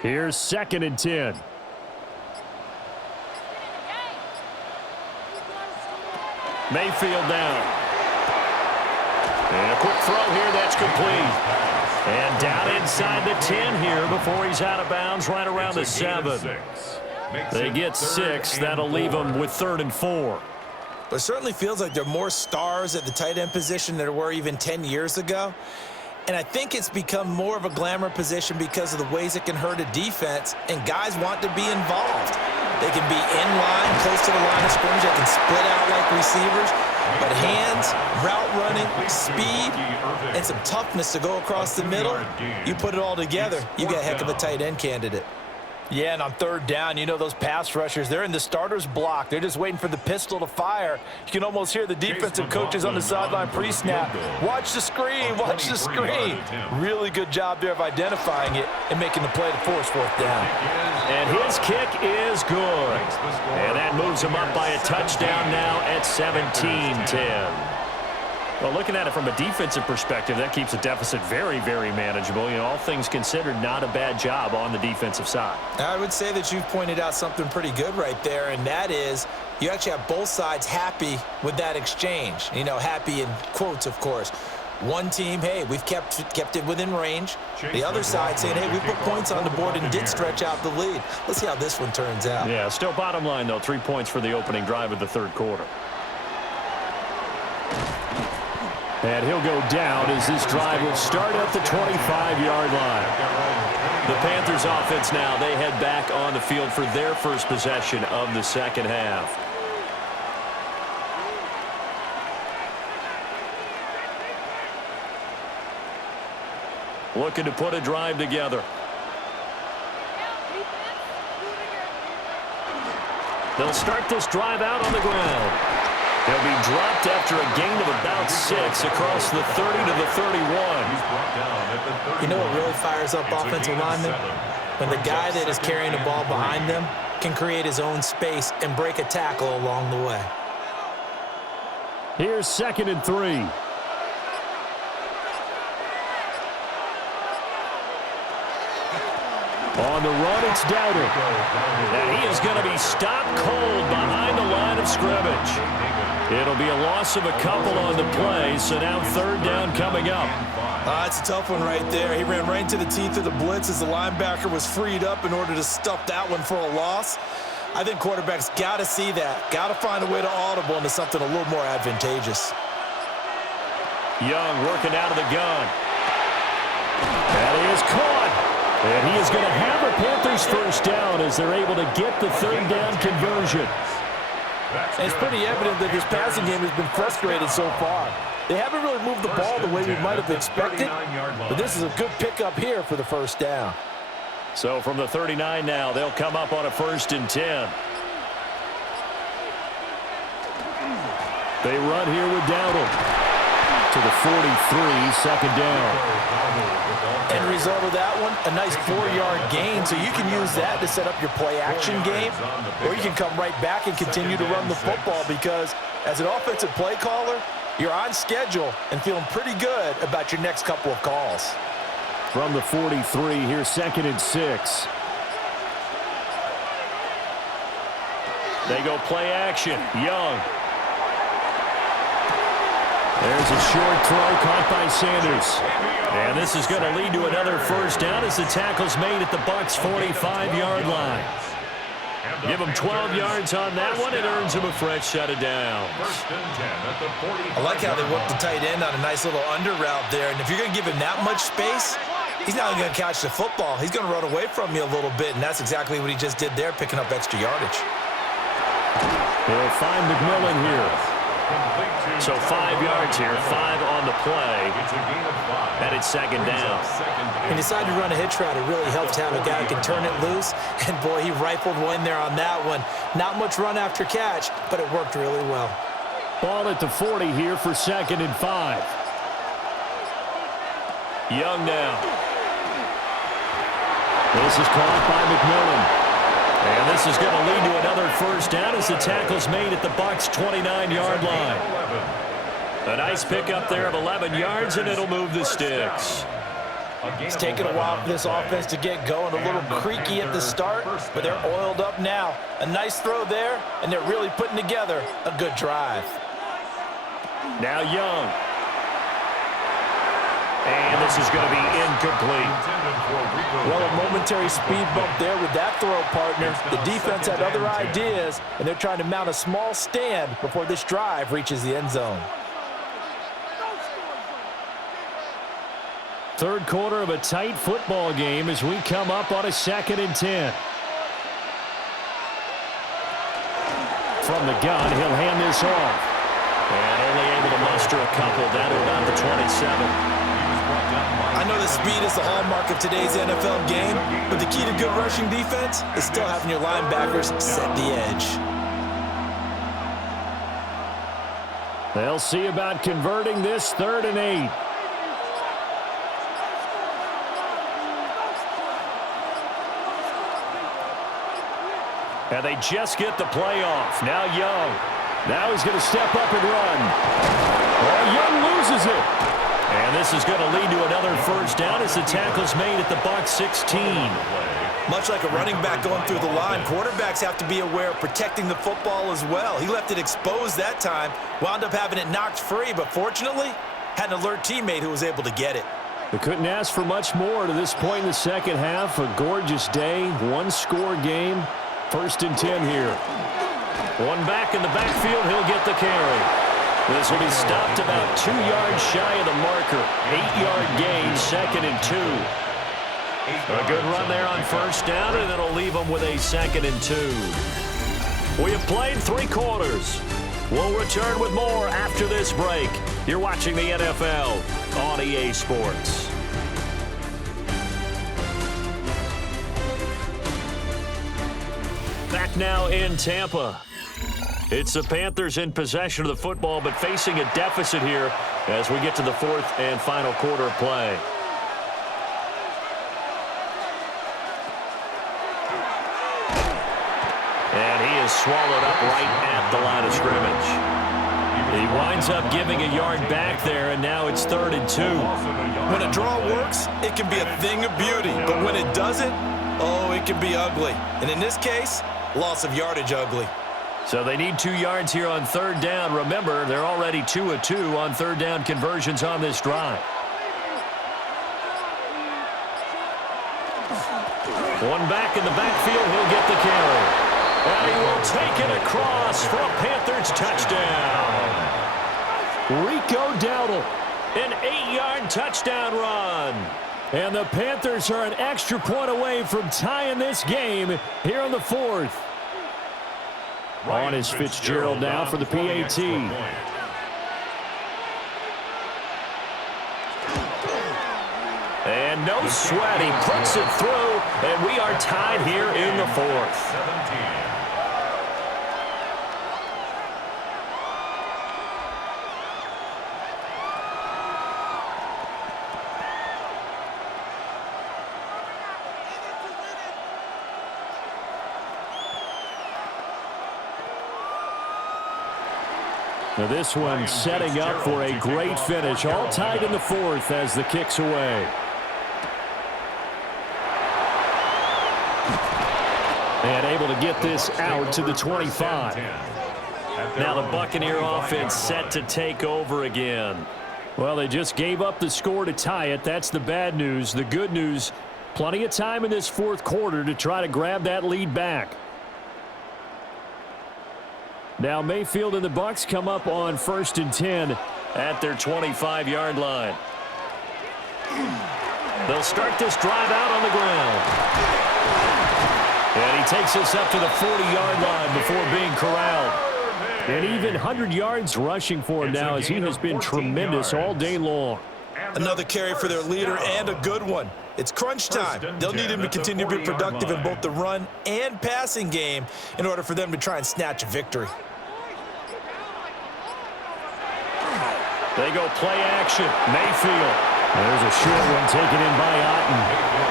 Here's 2nd and 10. Mayfield down. And a quick throw here. That's complete. And down inside the 10 here before he's out of bounds right around the 7. They get 6. That'll leave them with 3rd and 4. But it certainly feels like there are more stars at the tight end position than there were even 10 years ago. And I think it's become more of a glamour position because of the ways it can hurt a defense, and guys want to be involved. They can be in line, close to the line of scrimmage. They can split out like receivers. But hands, route running, speed, and some toughness to go across the middle, you put it all together, you got a heck of a tight end candidate. Yeah, and on 3rd down, you know those pass rushers, they're in the starter's block. They're just waiting for the pistol to fire. You can almost hear the defensive coaches on the sideline pre-snap. Watch the screen, watch the screen. Really good job there of identifying it and making the play to force 4th down. And his kick is good. And that moves him up by a touchdown now at 17-10. Well, looking at it from a defensive perspective, that keeps the deficit very, very manageable. You know, all things considered, not a bad job on the defensive side. I would say that you've pointed out something pretty good right there, and that is you actually have both sides happy with that exchange. You know, happy in quotes, of course. One team, hey, we've kept it within range. The other side saying, hey, we put points on the board and did stretch out the lead. Let's see how this one turns out. Yeah, still bottom line, though, 3 points for the opening drive of the 3rd quarter. And he'll go down as this drive will start at the 25-yard line. The Panthers offense now, they head back on the field for their first possession of the 2nd half. Looking to put a drive together. They'll start this drive out on the ground. They'll be dropped after a gain of about 6 across the 30 to the 31. You know what really fires up offensive linemen? When the guy that is carrying the ball behind them can create his own space and break a tackle along the way. Here's 2nd and 3. On the run, it's Dowdle. And he is going to be stopped cold behind the line of scrimmage. It'll be a loss of a couple on the play, so now 3rd down coming up. It's a tough one right there. He ran right into the teeth of the blitz as the linebacker was freed up in order to stuff that one for a loss. I think quarterbacks got to see that. Got to find a way to audible into something a little more advantageous. Young working out of the gun. That is caught. And he is going to have a Panthers first down as they're able to get the 3rd down conversion. And it's pretty evident that this passing game has been frustrated so far. They haven't really moved the ball the way we might have expected, but this is a good pickup here for the first down. So from the 39 now, they'll come up on a 1st and 10. They run here with Dowdle to the 43, 2nd down. End result of that one, a nice 4-yard gain, so you can use that to set up your play-action game, or you can come right back and continue to run the football because as an offensive play caller, you're on schedule and feeling pretty good about your next couple of calls. From the 43, here's 2nd and 6. They go play action. Young. There's a short throw caught by Sanders. And this is going to lead to another first down as the tackle's made at the Bucs' 45-yard line. Give him 12 yards on that one. It earns him a fresh set of downs. I like how they work the tight end on a nice little under route there. And if you're going to give him that much space, he's not going to catch the football. He's going to run away from you a little bit, and that's exactly what he just did there, picking up extra yardage. They'll find McMillan here. So 5 yards here, 5 on the play, and it's second down. He decided to run a hitch route. It really helped to have a guy who can turn it loose, and boy, he rifled one there on that one. Not much run after catch, but it worked really well. Ball at the 40 here for 2nd and 5. Young now. This is caught by McMillan. And this is going to lead to another first down as the tackle's made at the Bucs' 29-yard line. A nice pickup there of 11 yards, and it'll move the sticks. It's taken a while for this offense to get going. A little creaky at the start, but they're oiled up now. A nice throw there, and they're really putting together a good drive. Now Young. And this is going to be incomplete. Well, a momentary speed bump there with that throw, partner. The defense had other ideas, and they're trying to mount a small stand before this drive reaches the end zone. Third quarter of a tight football game as we come up on a 2nd and 10. From the gun, he'll hand this off. And only able to muster a couple down to about the 27. I know that speed is the hallmark of today's NFL game, but the key to good rushing defense is still having your linebackers set the edge. They'll see about converting this 3rd and 8. And they just get the play off. Now Young. Now he's going to step up and run. Oh, Young loses it. And this is going to lead to another first down as the tackle's made at the Bucs' 16. Much like a running back going through the line, quarterbacks have to be aware of protecting the football as well. He left it exposed that time, wound up having it knocked free, but fortunately, had an alert teammate who was able to get it. They couldn't ask for much more to this point in the second half. A gorgeous day, one-score game. 1st and 10 here. One back in the backfield, he'll get the carry. This will be stopped about 2 yards shy of the marker. 8-yard gain, 2nd and 2. A good run there on first down, and it'll leave them with a 2nd and 2. We have played 3 quarters. We'll return with more after this break. You're watching the NFL on EA Sports. Back now in Tampa. It's the Panthers in possession of the football, but facing a deficit here as we get to the 4th and final quarter of play. And he is swallowed up right at the line of scrimmage. He winds up giving a yard back there, and now it's 3rd and 2. When a draw works, it can be a thing of beauty, but when it doesn't, oh, it can be ugly. And in this case, loss of yardage ugly. So they need 2 yards here on 3rd down. Remember, they're already 2 of 2 on 3rd down conversions on this drive. One back in the backfield, he'll get the carry. And he will take it across for a Panthers touchdown. Rico Dowdle. An 8-yard touchdown run. And the Panthers are an extra point away from tying this game here on the 4th. On is Fitzgerald now for the PAT. And no sweat, he puts it through, and we are tied here in the 4th. Now this one setting up for a great finish. All tied in the 4th as the kick's away. And able able to get this out to the 25. Now the Buccaneer offense set to take over again. Well, they just gave up the score to tie it. That's the bad news. The good news, plenty of time in this fourth quarter to try to grab that lead back. Now Mayfield and the Bucs come up on 1st and 10 at their 25-yard line. They'll start this drive out on the ground. And he takes us up to the 40-yard line before being corralled. And even 100 yards rushing for him now, as he has been tremendous all day long. Another carry for their leader, and a good one. It's crunch time. They'll need him to continue to be productive in both the run and passing game in order for them to try and snatch a victory. They go play action. Mayfield. There's a short one taken in by Otten.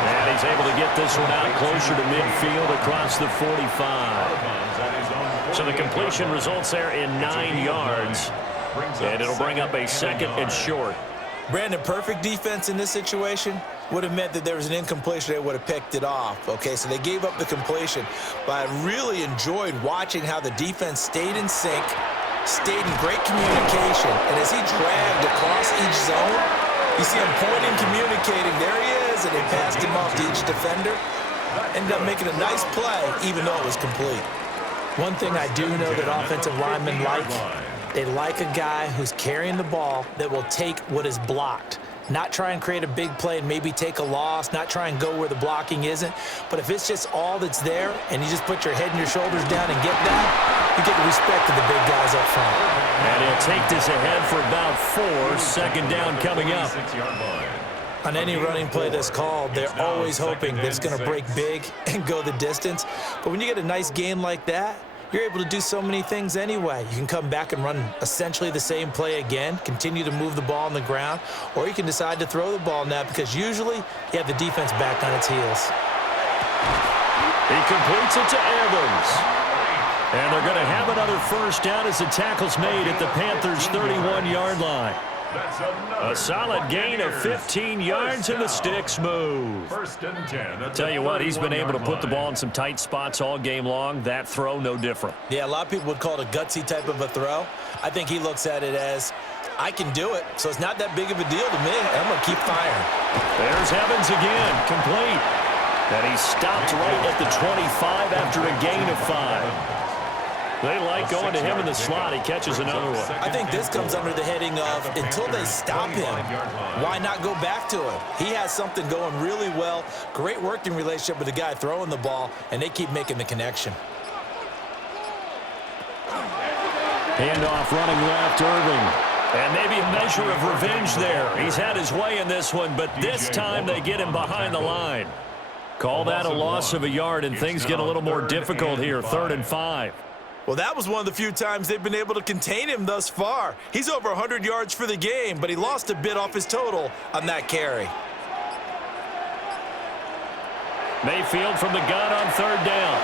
And he's able to get this one out closer to midfield across the 45. So the completion results there in 9 yards. And it'll bring up a 2nd and short. Brandon, perfect defense in this situation would have meant that there was an incompletion. They would have picked it off. Okay, so they gave up the completion. But I really enjoyed watching how the defense stayed in sync, stayed in great communication. And as he dragged across each zone, you see him pointing, communicating. There he is, and they passed him off to each defender. Ended up making a nice play, even though it was complete. One thing I do know that offensive linemen like, they like a guy who's carrying the ball that will take what is blocked. Not try and create a big play and maybe take a loss, not try and go where the blocking isn't. But if it's just all that's there and you just put your head and your shoulders down and get that, you get the respect of the big guys up front. And he'll take this ahead for about 4. 2nd down coming up. On any running play that's called, they're always hoping that it's going to break big and go the distance. But when you get a nice game like that, you're able to do so many things anyway. You can come back and run essentially the same play again, continue to move the ball on the ground, or you can decide to throw the ball now because usually you have the defense back on its heels. He completes it to Evans. And they're going to have another 1st down as the tackle's made at the Panthers' 31-yard line. A solid gain of 15 yards and the sticks move. 1st and 10. Tell you what, he's been able to put the ball in some tight spots all game long. That throw, no different. Yeah, a lot of people would call it a gutsy type of a throw. I think he looks at it as, I can do it, so it's not that big of a deal to me. I'm going to keep firing. There's Evans again, complete. And he stopped right at the 25 after a gain of 5. They like going to him in the slot. He catches another one. I think this comes under the heading of, until they stop him, why not go back to him? He has something going really well, great working relationship with the guy throwing the ball, and they keep making the connection. Handoff running left, Irving. And maybe a measure of revenge there. He's had his way in this one, but this time they get him behind the line. Call that a loss of a yard, and things get a little more difficult here. 3rd and 5. Well, that was one of the few times they've been able to contain him thus far. He's over 100 yards for the game, but he lost a bit off his total on that carry. Mayfield from the gun on 3rd down.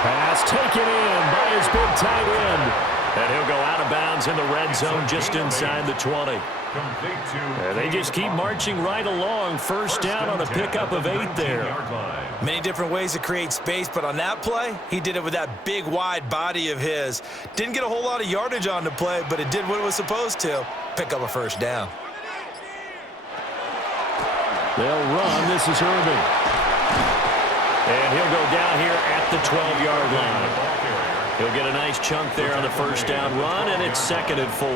Pass taken in by his big tight end. And he'll go out of bounds in the red zone just inside the 20. And they just keep marching right along. 1st down on a pickup of 8 there. Many different ways to create space, but on that play, he did it with that big, wide body of his. Didn't get a whole lot of yardage on the play, but it did what it was supposed to. Pick up a 1st down. They'll run. This is Irving. And he'll go down here at the 12-yard line. He'll get a nice chunk there on the 1st down run, and it's 2nd and 4.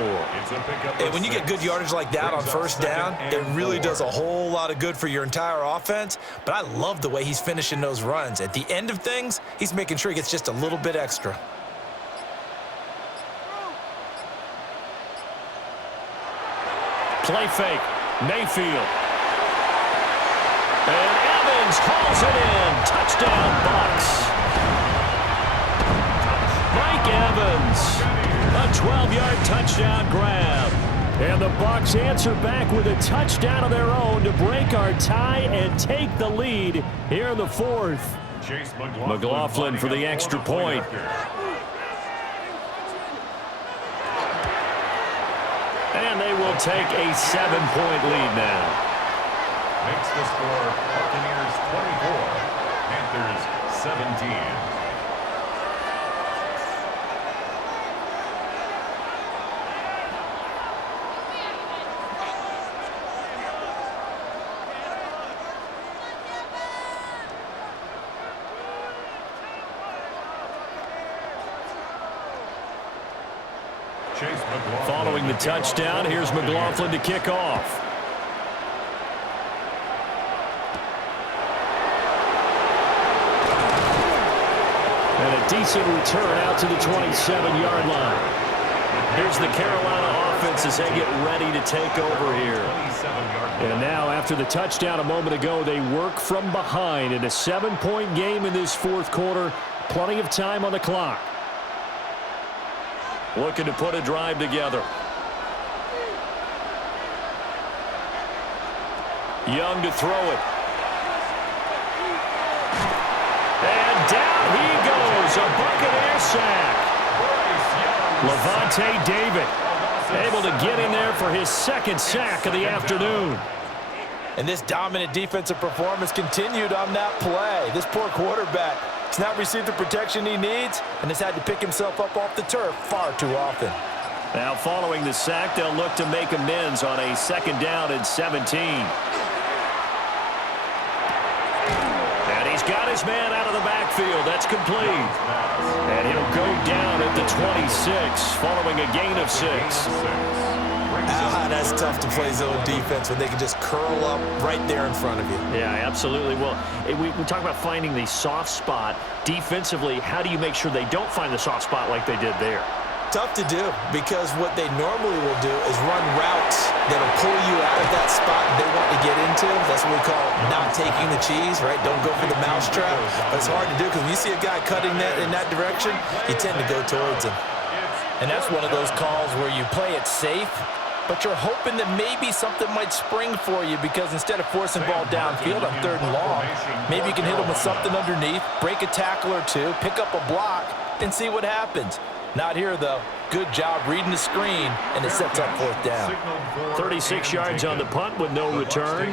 And when you get good yardage like that on 1st down, it really does a whole lot of good for your entire offense. But I love the way he's finishing those runs. At the end of things, he's making sure he gets just a little bit extra. Play fake. Mayfield. And Evans hauls it in. Touchdown, Bucs. Mike Evans, a 12-yard touchdown grab. And the Bucs answer back with a touchdown of their own to break our tie and take the lead here in the 4th. McLaughlin for the extra point. And they will take a 7-point lead now. Makes the score Buccaneers 24, Panthers 17. Following the touchdown, here's McLaughlin to kick off. And a decent return out to the 27-yard line. Here's the Carolina offense as they get ready to take over here. And now, after the touchdown a moment ago, they work from behind in a 7-point game in this fourth quarter. Plenty of time on the clock. Looking to put a drive together. Young to throw it. And down he goes. A Buccaneer sack. Levante David able to get in there for his second sack of the afternoon. And this dominant defensive performance continued on that play. This poor quarterback has not received the protection he needs and has had to pick himself up off the turf far too often. Now following the sack, they'll look to make amends on a 2nd down and 17. And he's got his man out of the backfield. That's complete. And he'll go down at the 26 following a gain of 6. That's tough to play zone defense when they can just curl up right there in front of you. Yeah, absolutely. Well, we talk about finding the soft spot. Defensively, how do you make sure they don't find the soft spot like they did there? Tough to do, because what they normally will do is run routes that'll pull you out of that spot they want to get into. That's what we call not taking the cheese, right? Don't go for the mousetrap. But it's hard to do because when you see a guy cutting that in that direction, you tend to go towards him. And that's one of those calls where you play it safe, but you're hoping that maybe something might spring for you, because instead of forcing ball downfield on 3rd and long, maybe you can hit them with something underneath, break a tackle or two, pick up a block, and see what happens. Not here, though. Good job reading the screen, and it sets up 4th down. 36 yards on the punt with no return.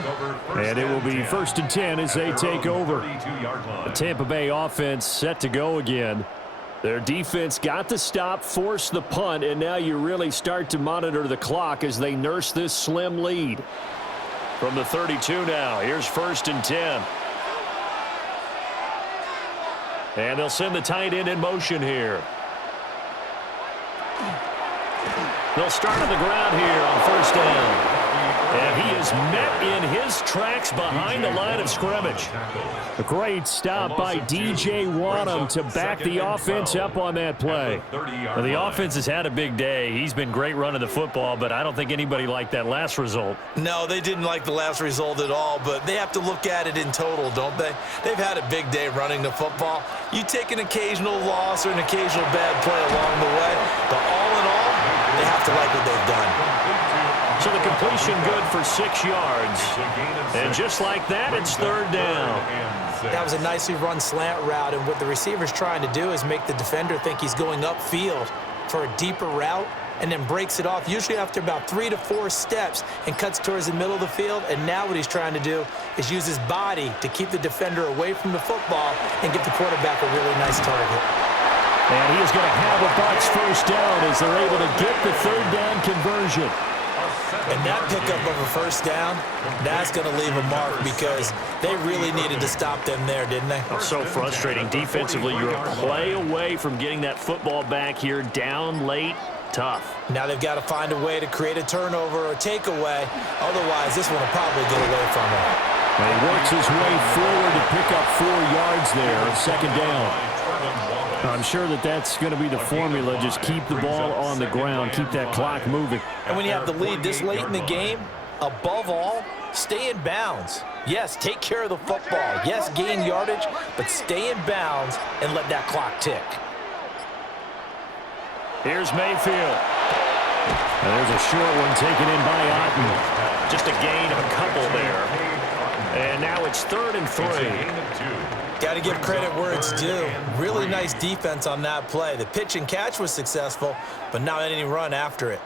And it will be 1st and 10 as they take over. The Tampa Bay offense set to go again. Their defense got the stop, forced the punt, and now you really start to monitor the clock as they nurse this slim lead. From the 32 now, here's 1st and 10. And they'll send the tight end in motion here. They'll start on the ground here on 1st down. And he is met in his tracks behind the line of scrimmage. A great stop by D.J. Wanham to back the offense up on that play. Now, the offense has had a big day. He's been great running the football, but I don't think anybody liked that last result. No, they didn't like the last result at all, but they have to look at it in total, don't they? They've had a big day running the football. You take an occasional loss or an occasional bad play along the way, but all in all, they have to like what they've done. So the completion good for 6 yards. And just like that, it's 3rd down. That was a nicely run slant route, and what the receiver's trying to do is make the defender think he's going upfield for a deeper route, and then breaks it off, usually after about 3 to 4 steps, and cuts towards the middle of the field. And now what he's trying to do is use his body to keep the defender away from the football and give the quarterback a really nice target. And he is going to have a Bucs 1st down as they're able to get the 3rd down conversion. And that pickup of a 1st down, that's going to leave a mark, because they really needed to stop them there, didn't they? Oh, so frustrating. Defensively, you're a play away from getting that football back here, down late. Tough. Now they've got to find a way to create a turnover or takeaway. Otherwise, this one will probably get away from him. And he works his way forward to pick up 4 yards there on 2nd down. I'm sure that's going to be the formula. Just keep the ball on the ground, keep that clock moving. And when you have the lead this late in the game, above all, stay in bounds. Yes, take care of the football. Yes, gain yardage, but stay in bounds and let that clock tick. Here's Mayfield. And there's a short one taken in by Otten. Just a gain of a couple there. And now it's 3rd and 3. Got to give credit where it's due. Really nice defense on that play. The pitch and catch was successful, but not any run after it.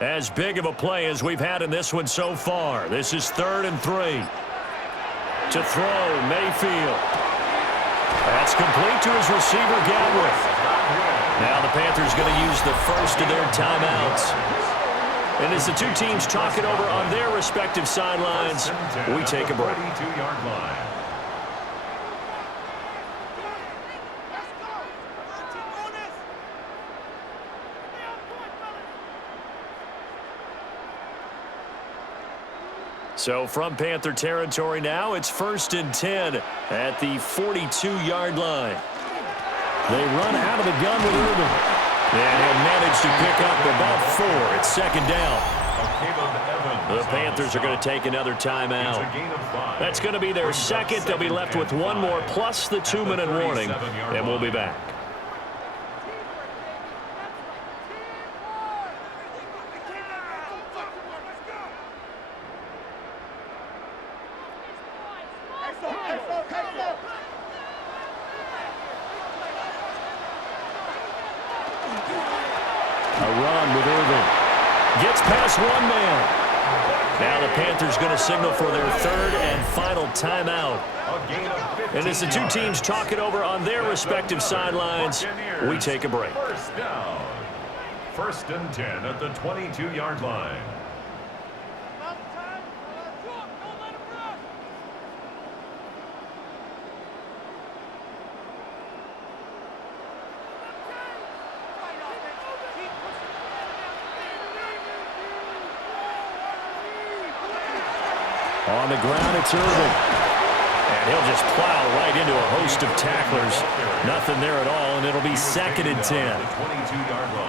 As big of a play as we've had in this one so far. This is 3rd and 3. To throw, Mayfield. That's complete to his receiver, Gadwin. Now the Panthers going to use the first of their timeouts. And as the two teams talk it over on their respective sidelines, we take a break. 42-yard line. So from Panther territory now, it's 1st and 10 at the 42-yard line. They run out of the gun with Irvin. And he'll manage to pick up about 4. It's 2nd down. The Panthers are going to take another timeout. That's going to be their second. They'll be left with one more plus the 2-minute warning, and we'll be back. Gets past one man. Now the Panthers going to signal for their 3rd and final timeout. And as the two teams talk it over on their respective sidelines, we take a break. 1st down. 1st and 10 at the 22-yard line. On the ground, it's Irvin. And he'll just plow right into a host of tacklers. Nothing there at all, and it'll be 2nd and 10.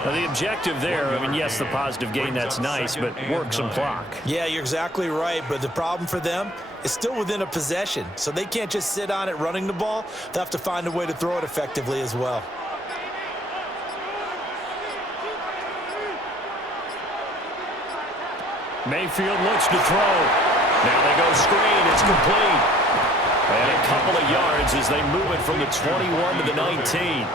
Now, the objective there, I mean, yes, the positive gain, that's nice, but work some clock. Yeah, you're exactly right, but the problem for them is still within a possession, so they can't just sit on it running the ball. They'll have to find a way to throw it effectively as well. Mayfield looks to throw. Now they go screen. It's complete. And a couple of yards as they move it from the 21 to the 19.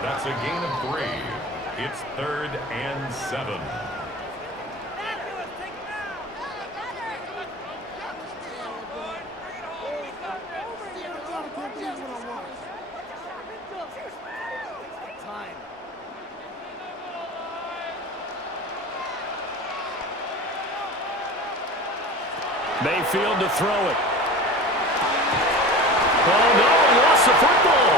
That's a gain of 3. It's 3rd and 7. Mayfield to throw it. Oh, no, he lost the football.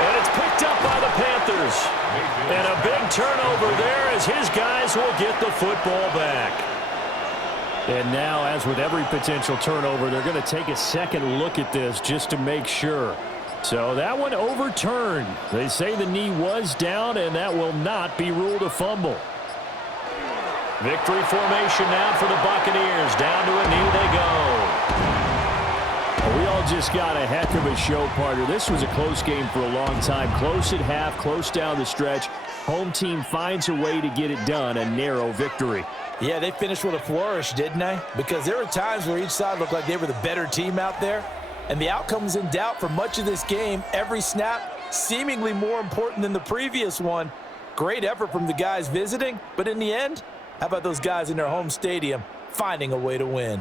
And it's picked up by the Panthers. And a big turnover there as his guys will get the football back. And now, as with every potential turnover, they're going to take a second look at this just to make sure. So that one overturned. They say the knee was down, and that will not be ruled a fumble. Victory formation now for the Buccaneers. Down to a knee they go. We all just got a heck of a show, partner. This was a close game for a long time. Close at half, close down the stretch. Home team finds a way to get it done, a narrow victory. Yeah, they finished with a flourish, didn't they? Because there were times where each side looked like they were the better team out there. And the outcome was in doubt for much of this game. Every snap seemingly more important than the previous one. Great effort from the guys visiting, but in the end, how about those guys in their home stadium finding a way to win?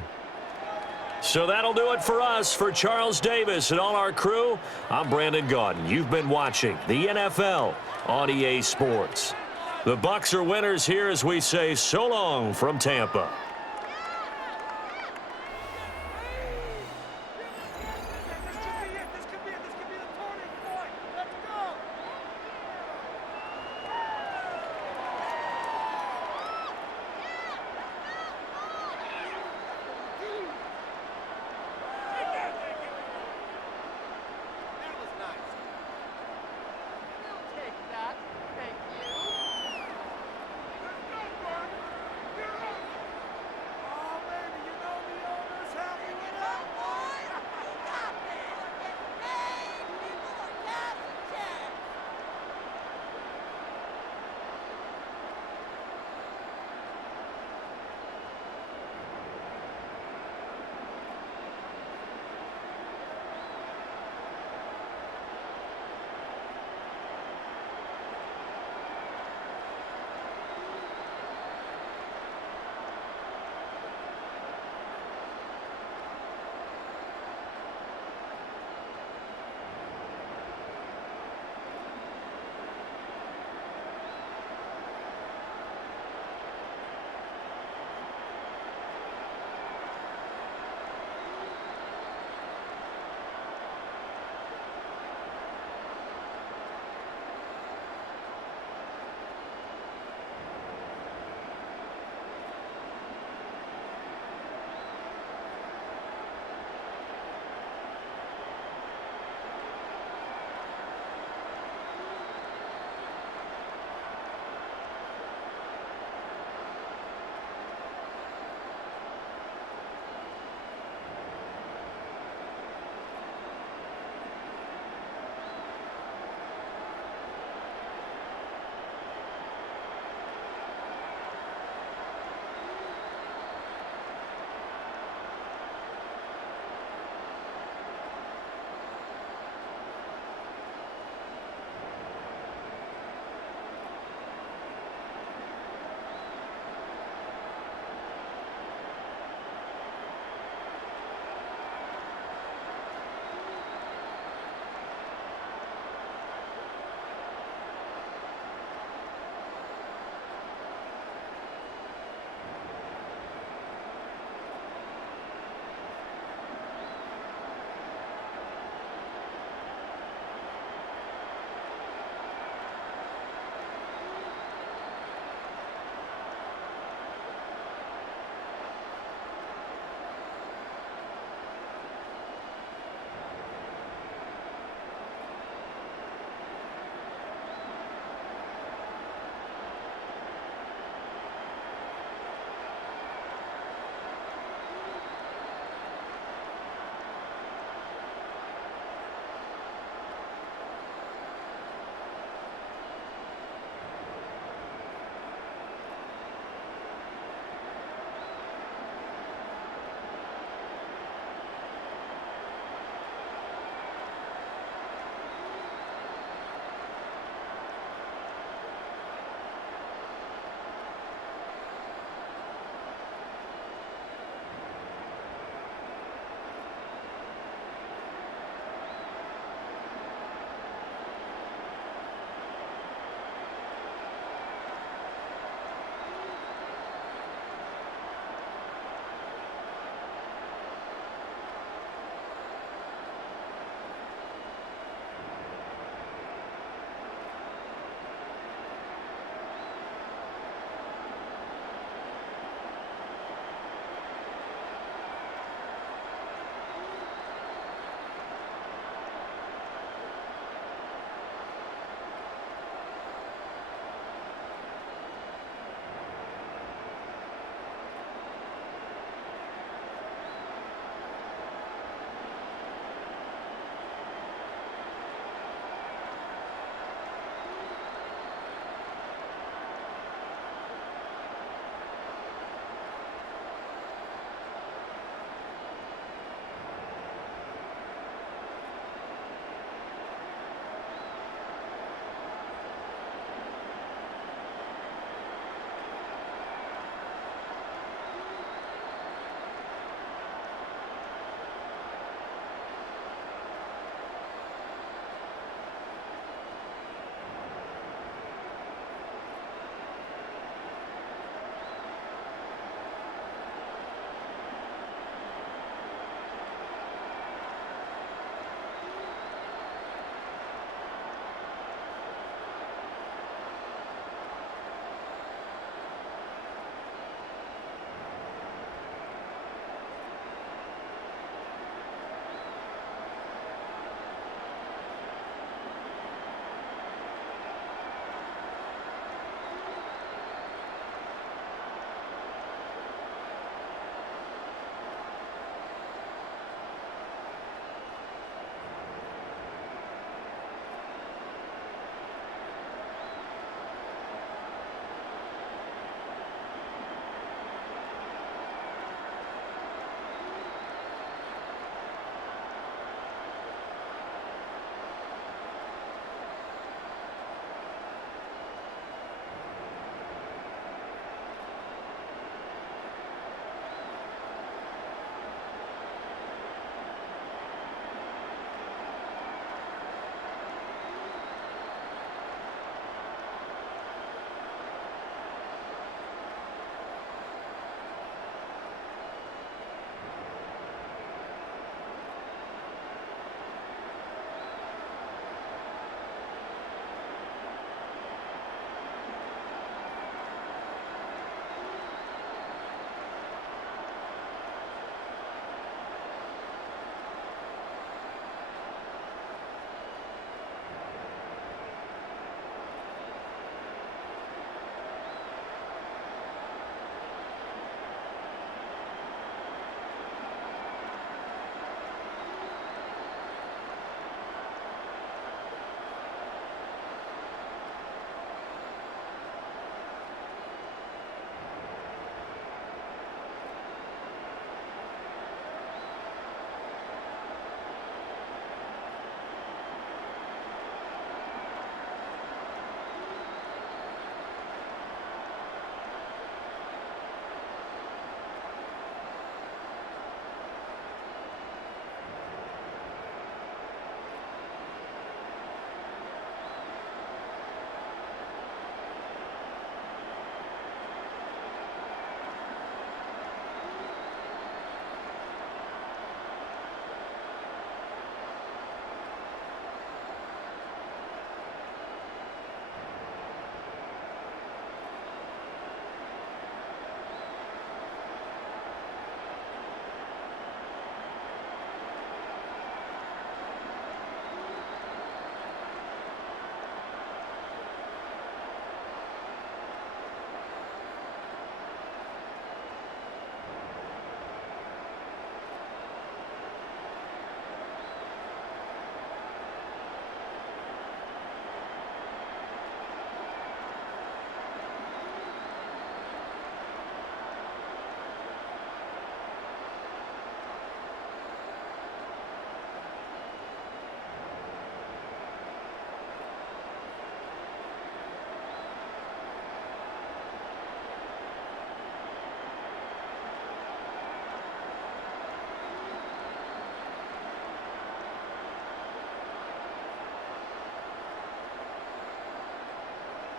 So that'll do it for us. For Charles Davis and all our crew, I'm Brandon Gaudin. You've been watching the NFL on EA Sports. The Bucs are winners here as we say so long from Tampa.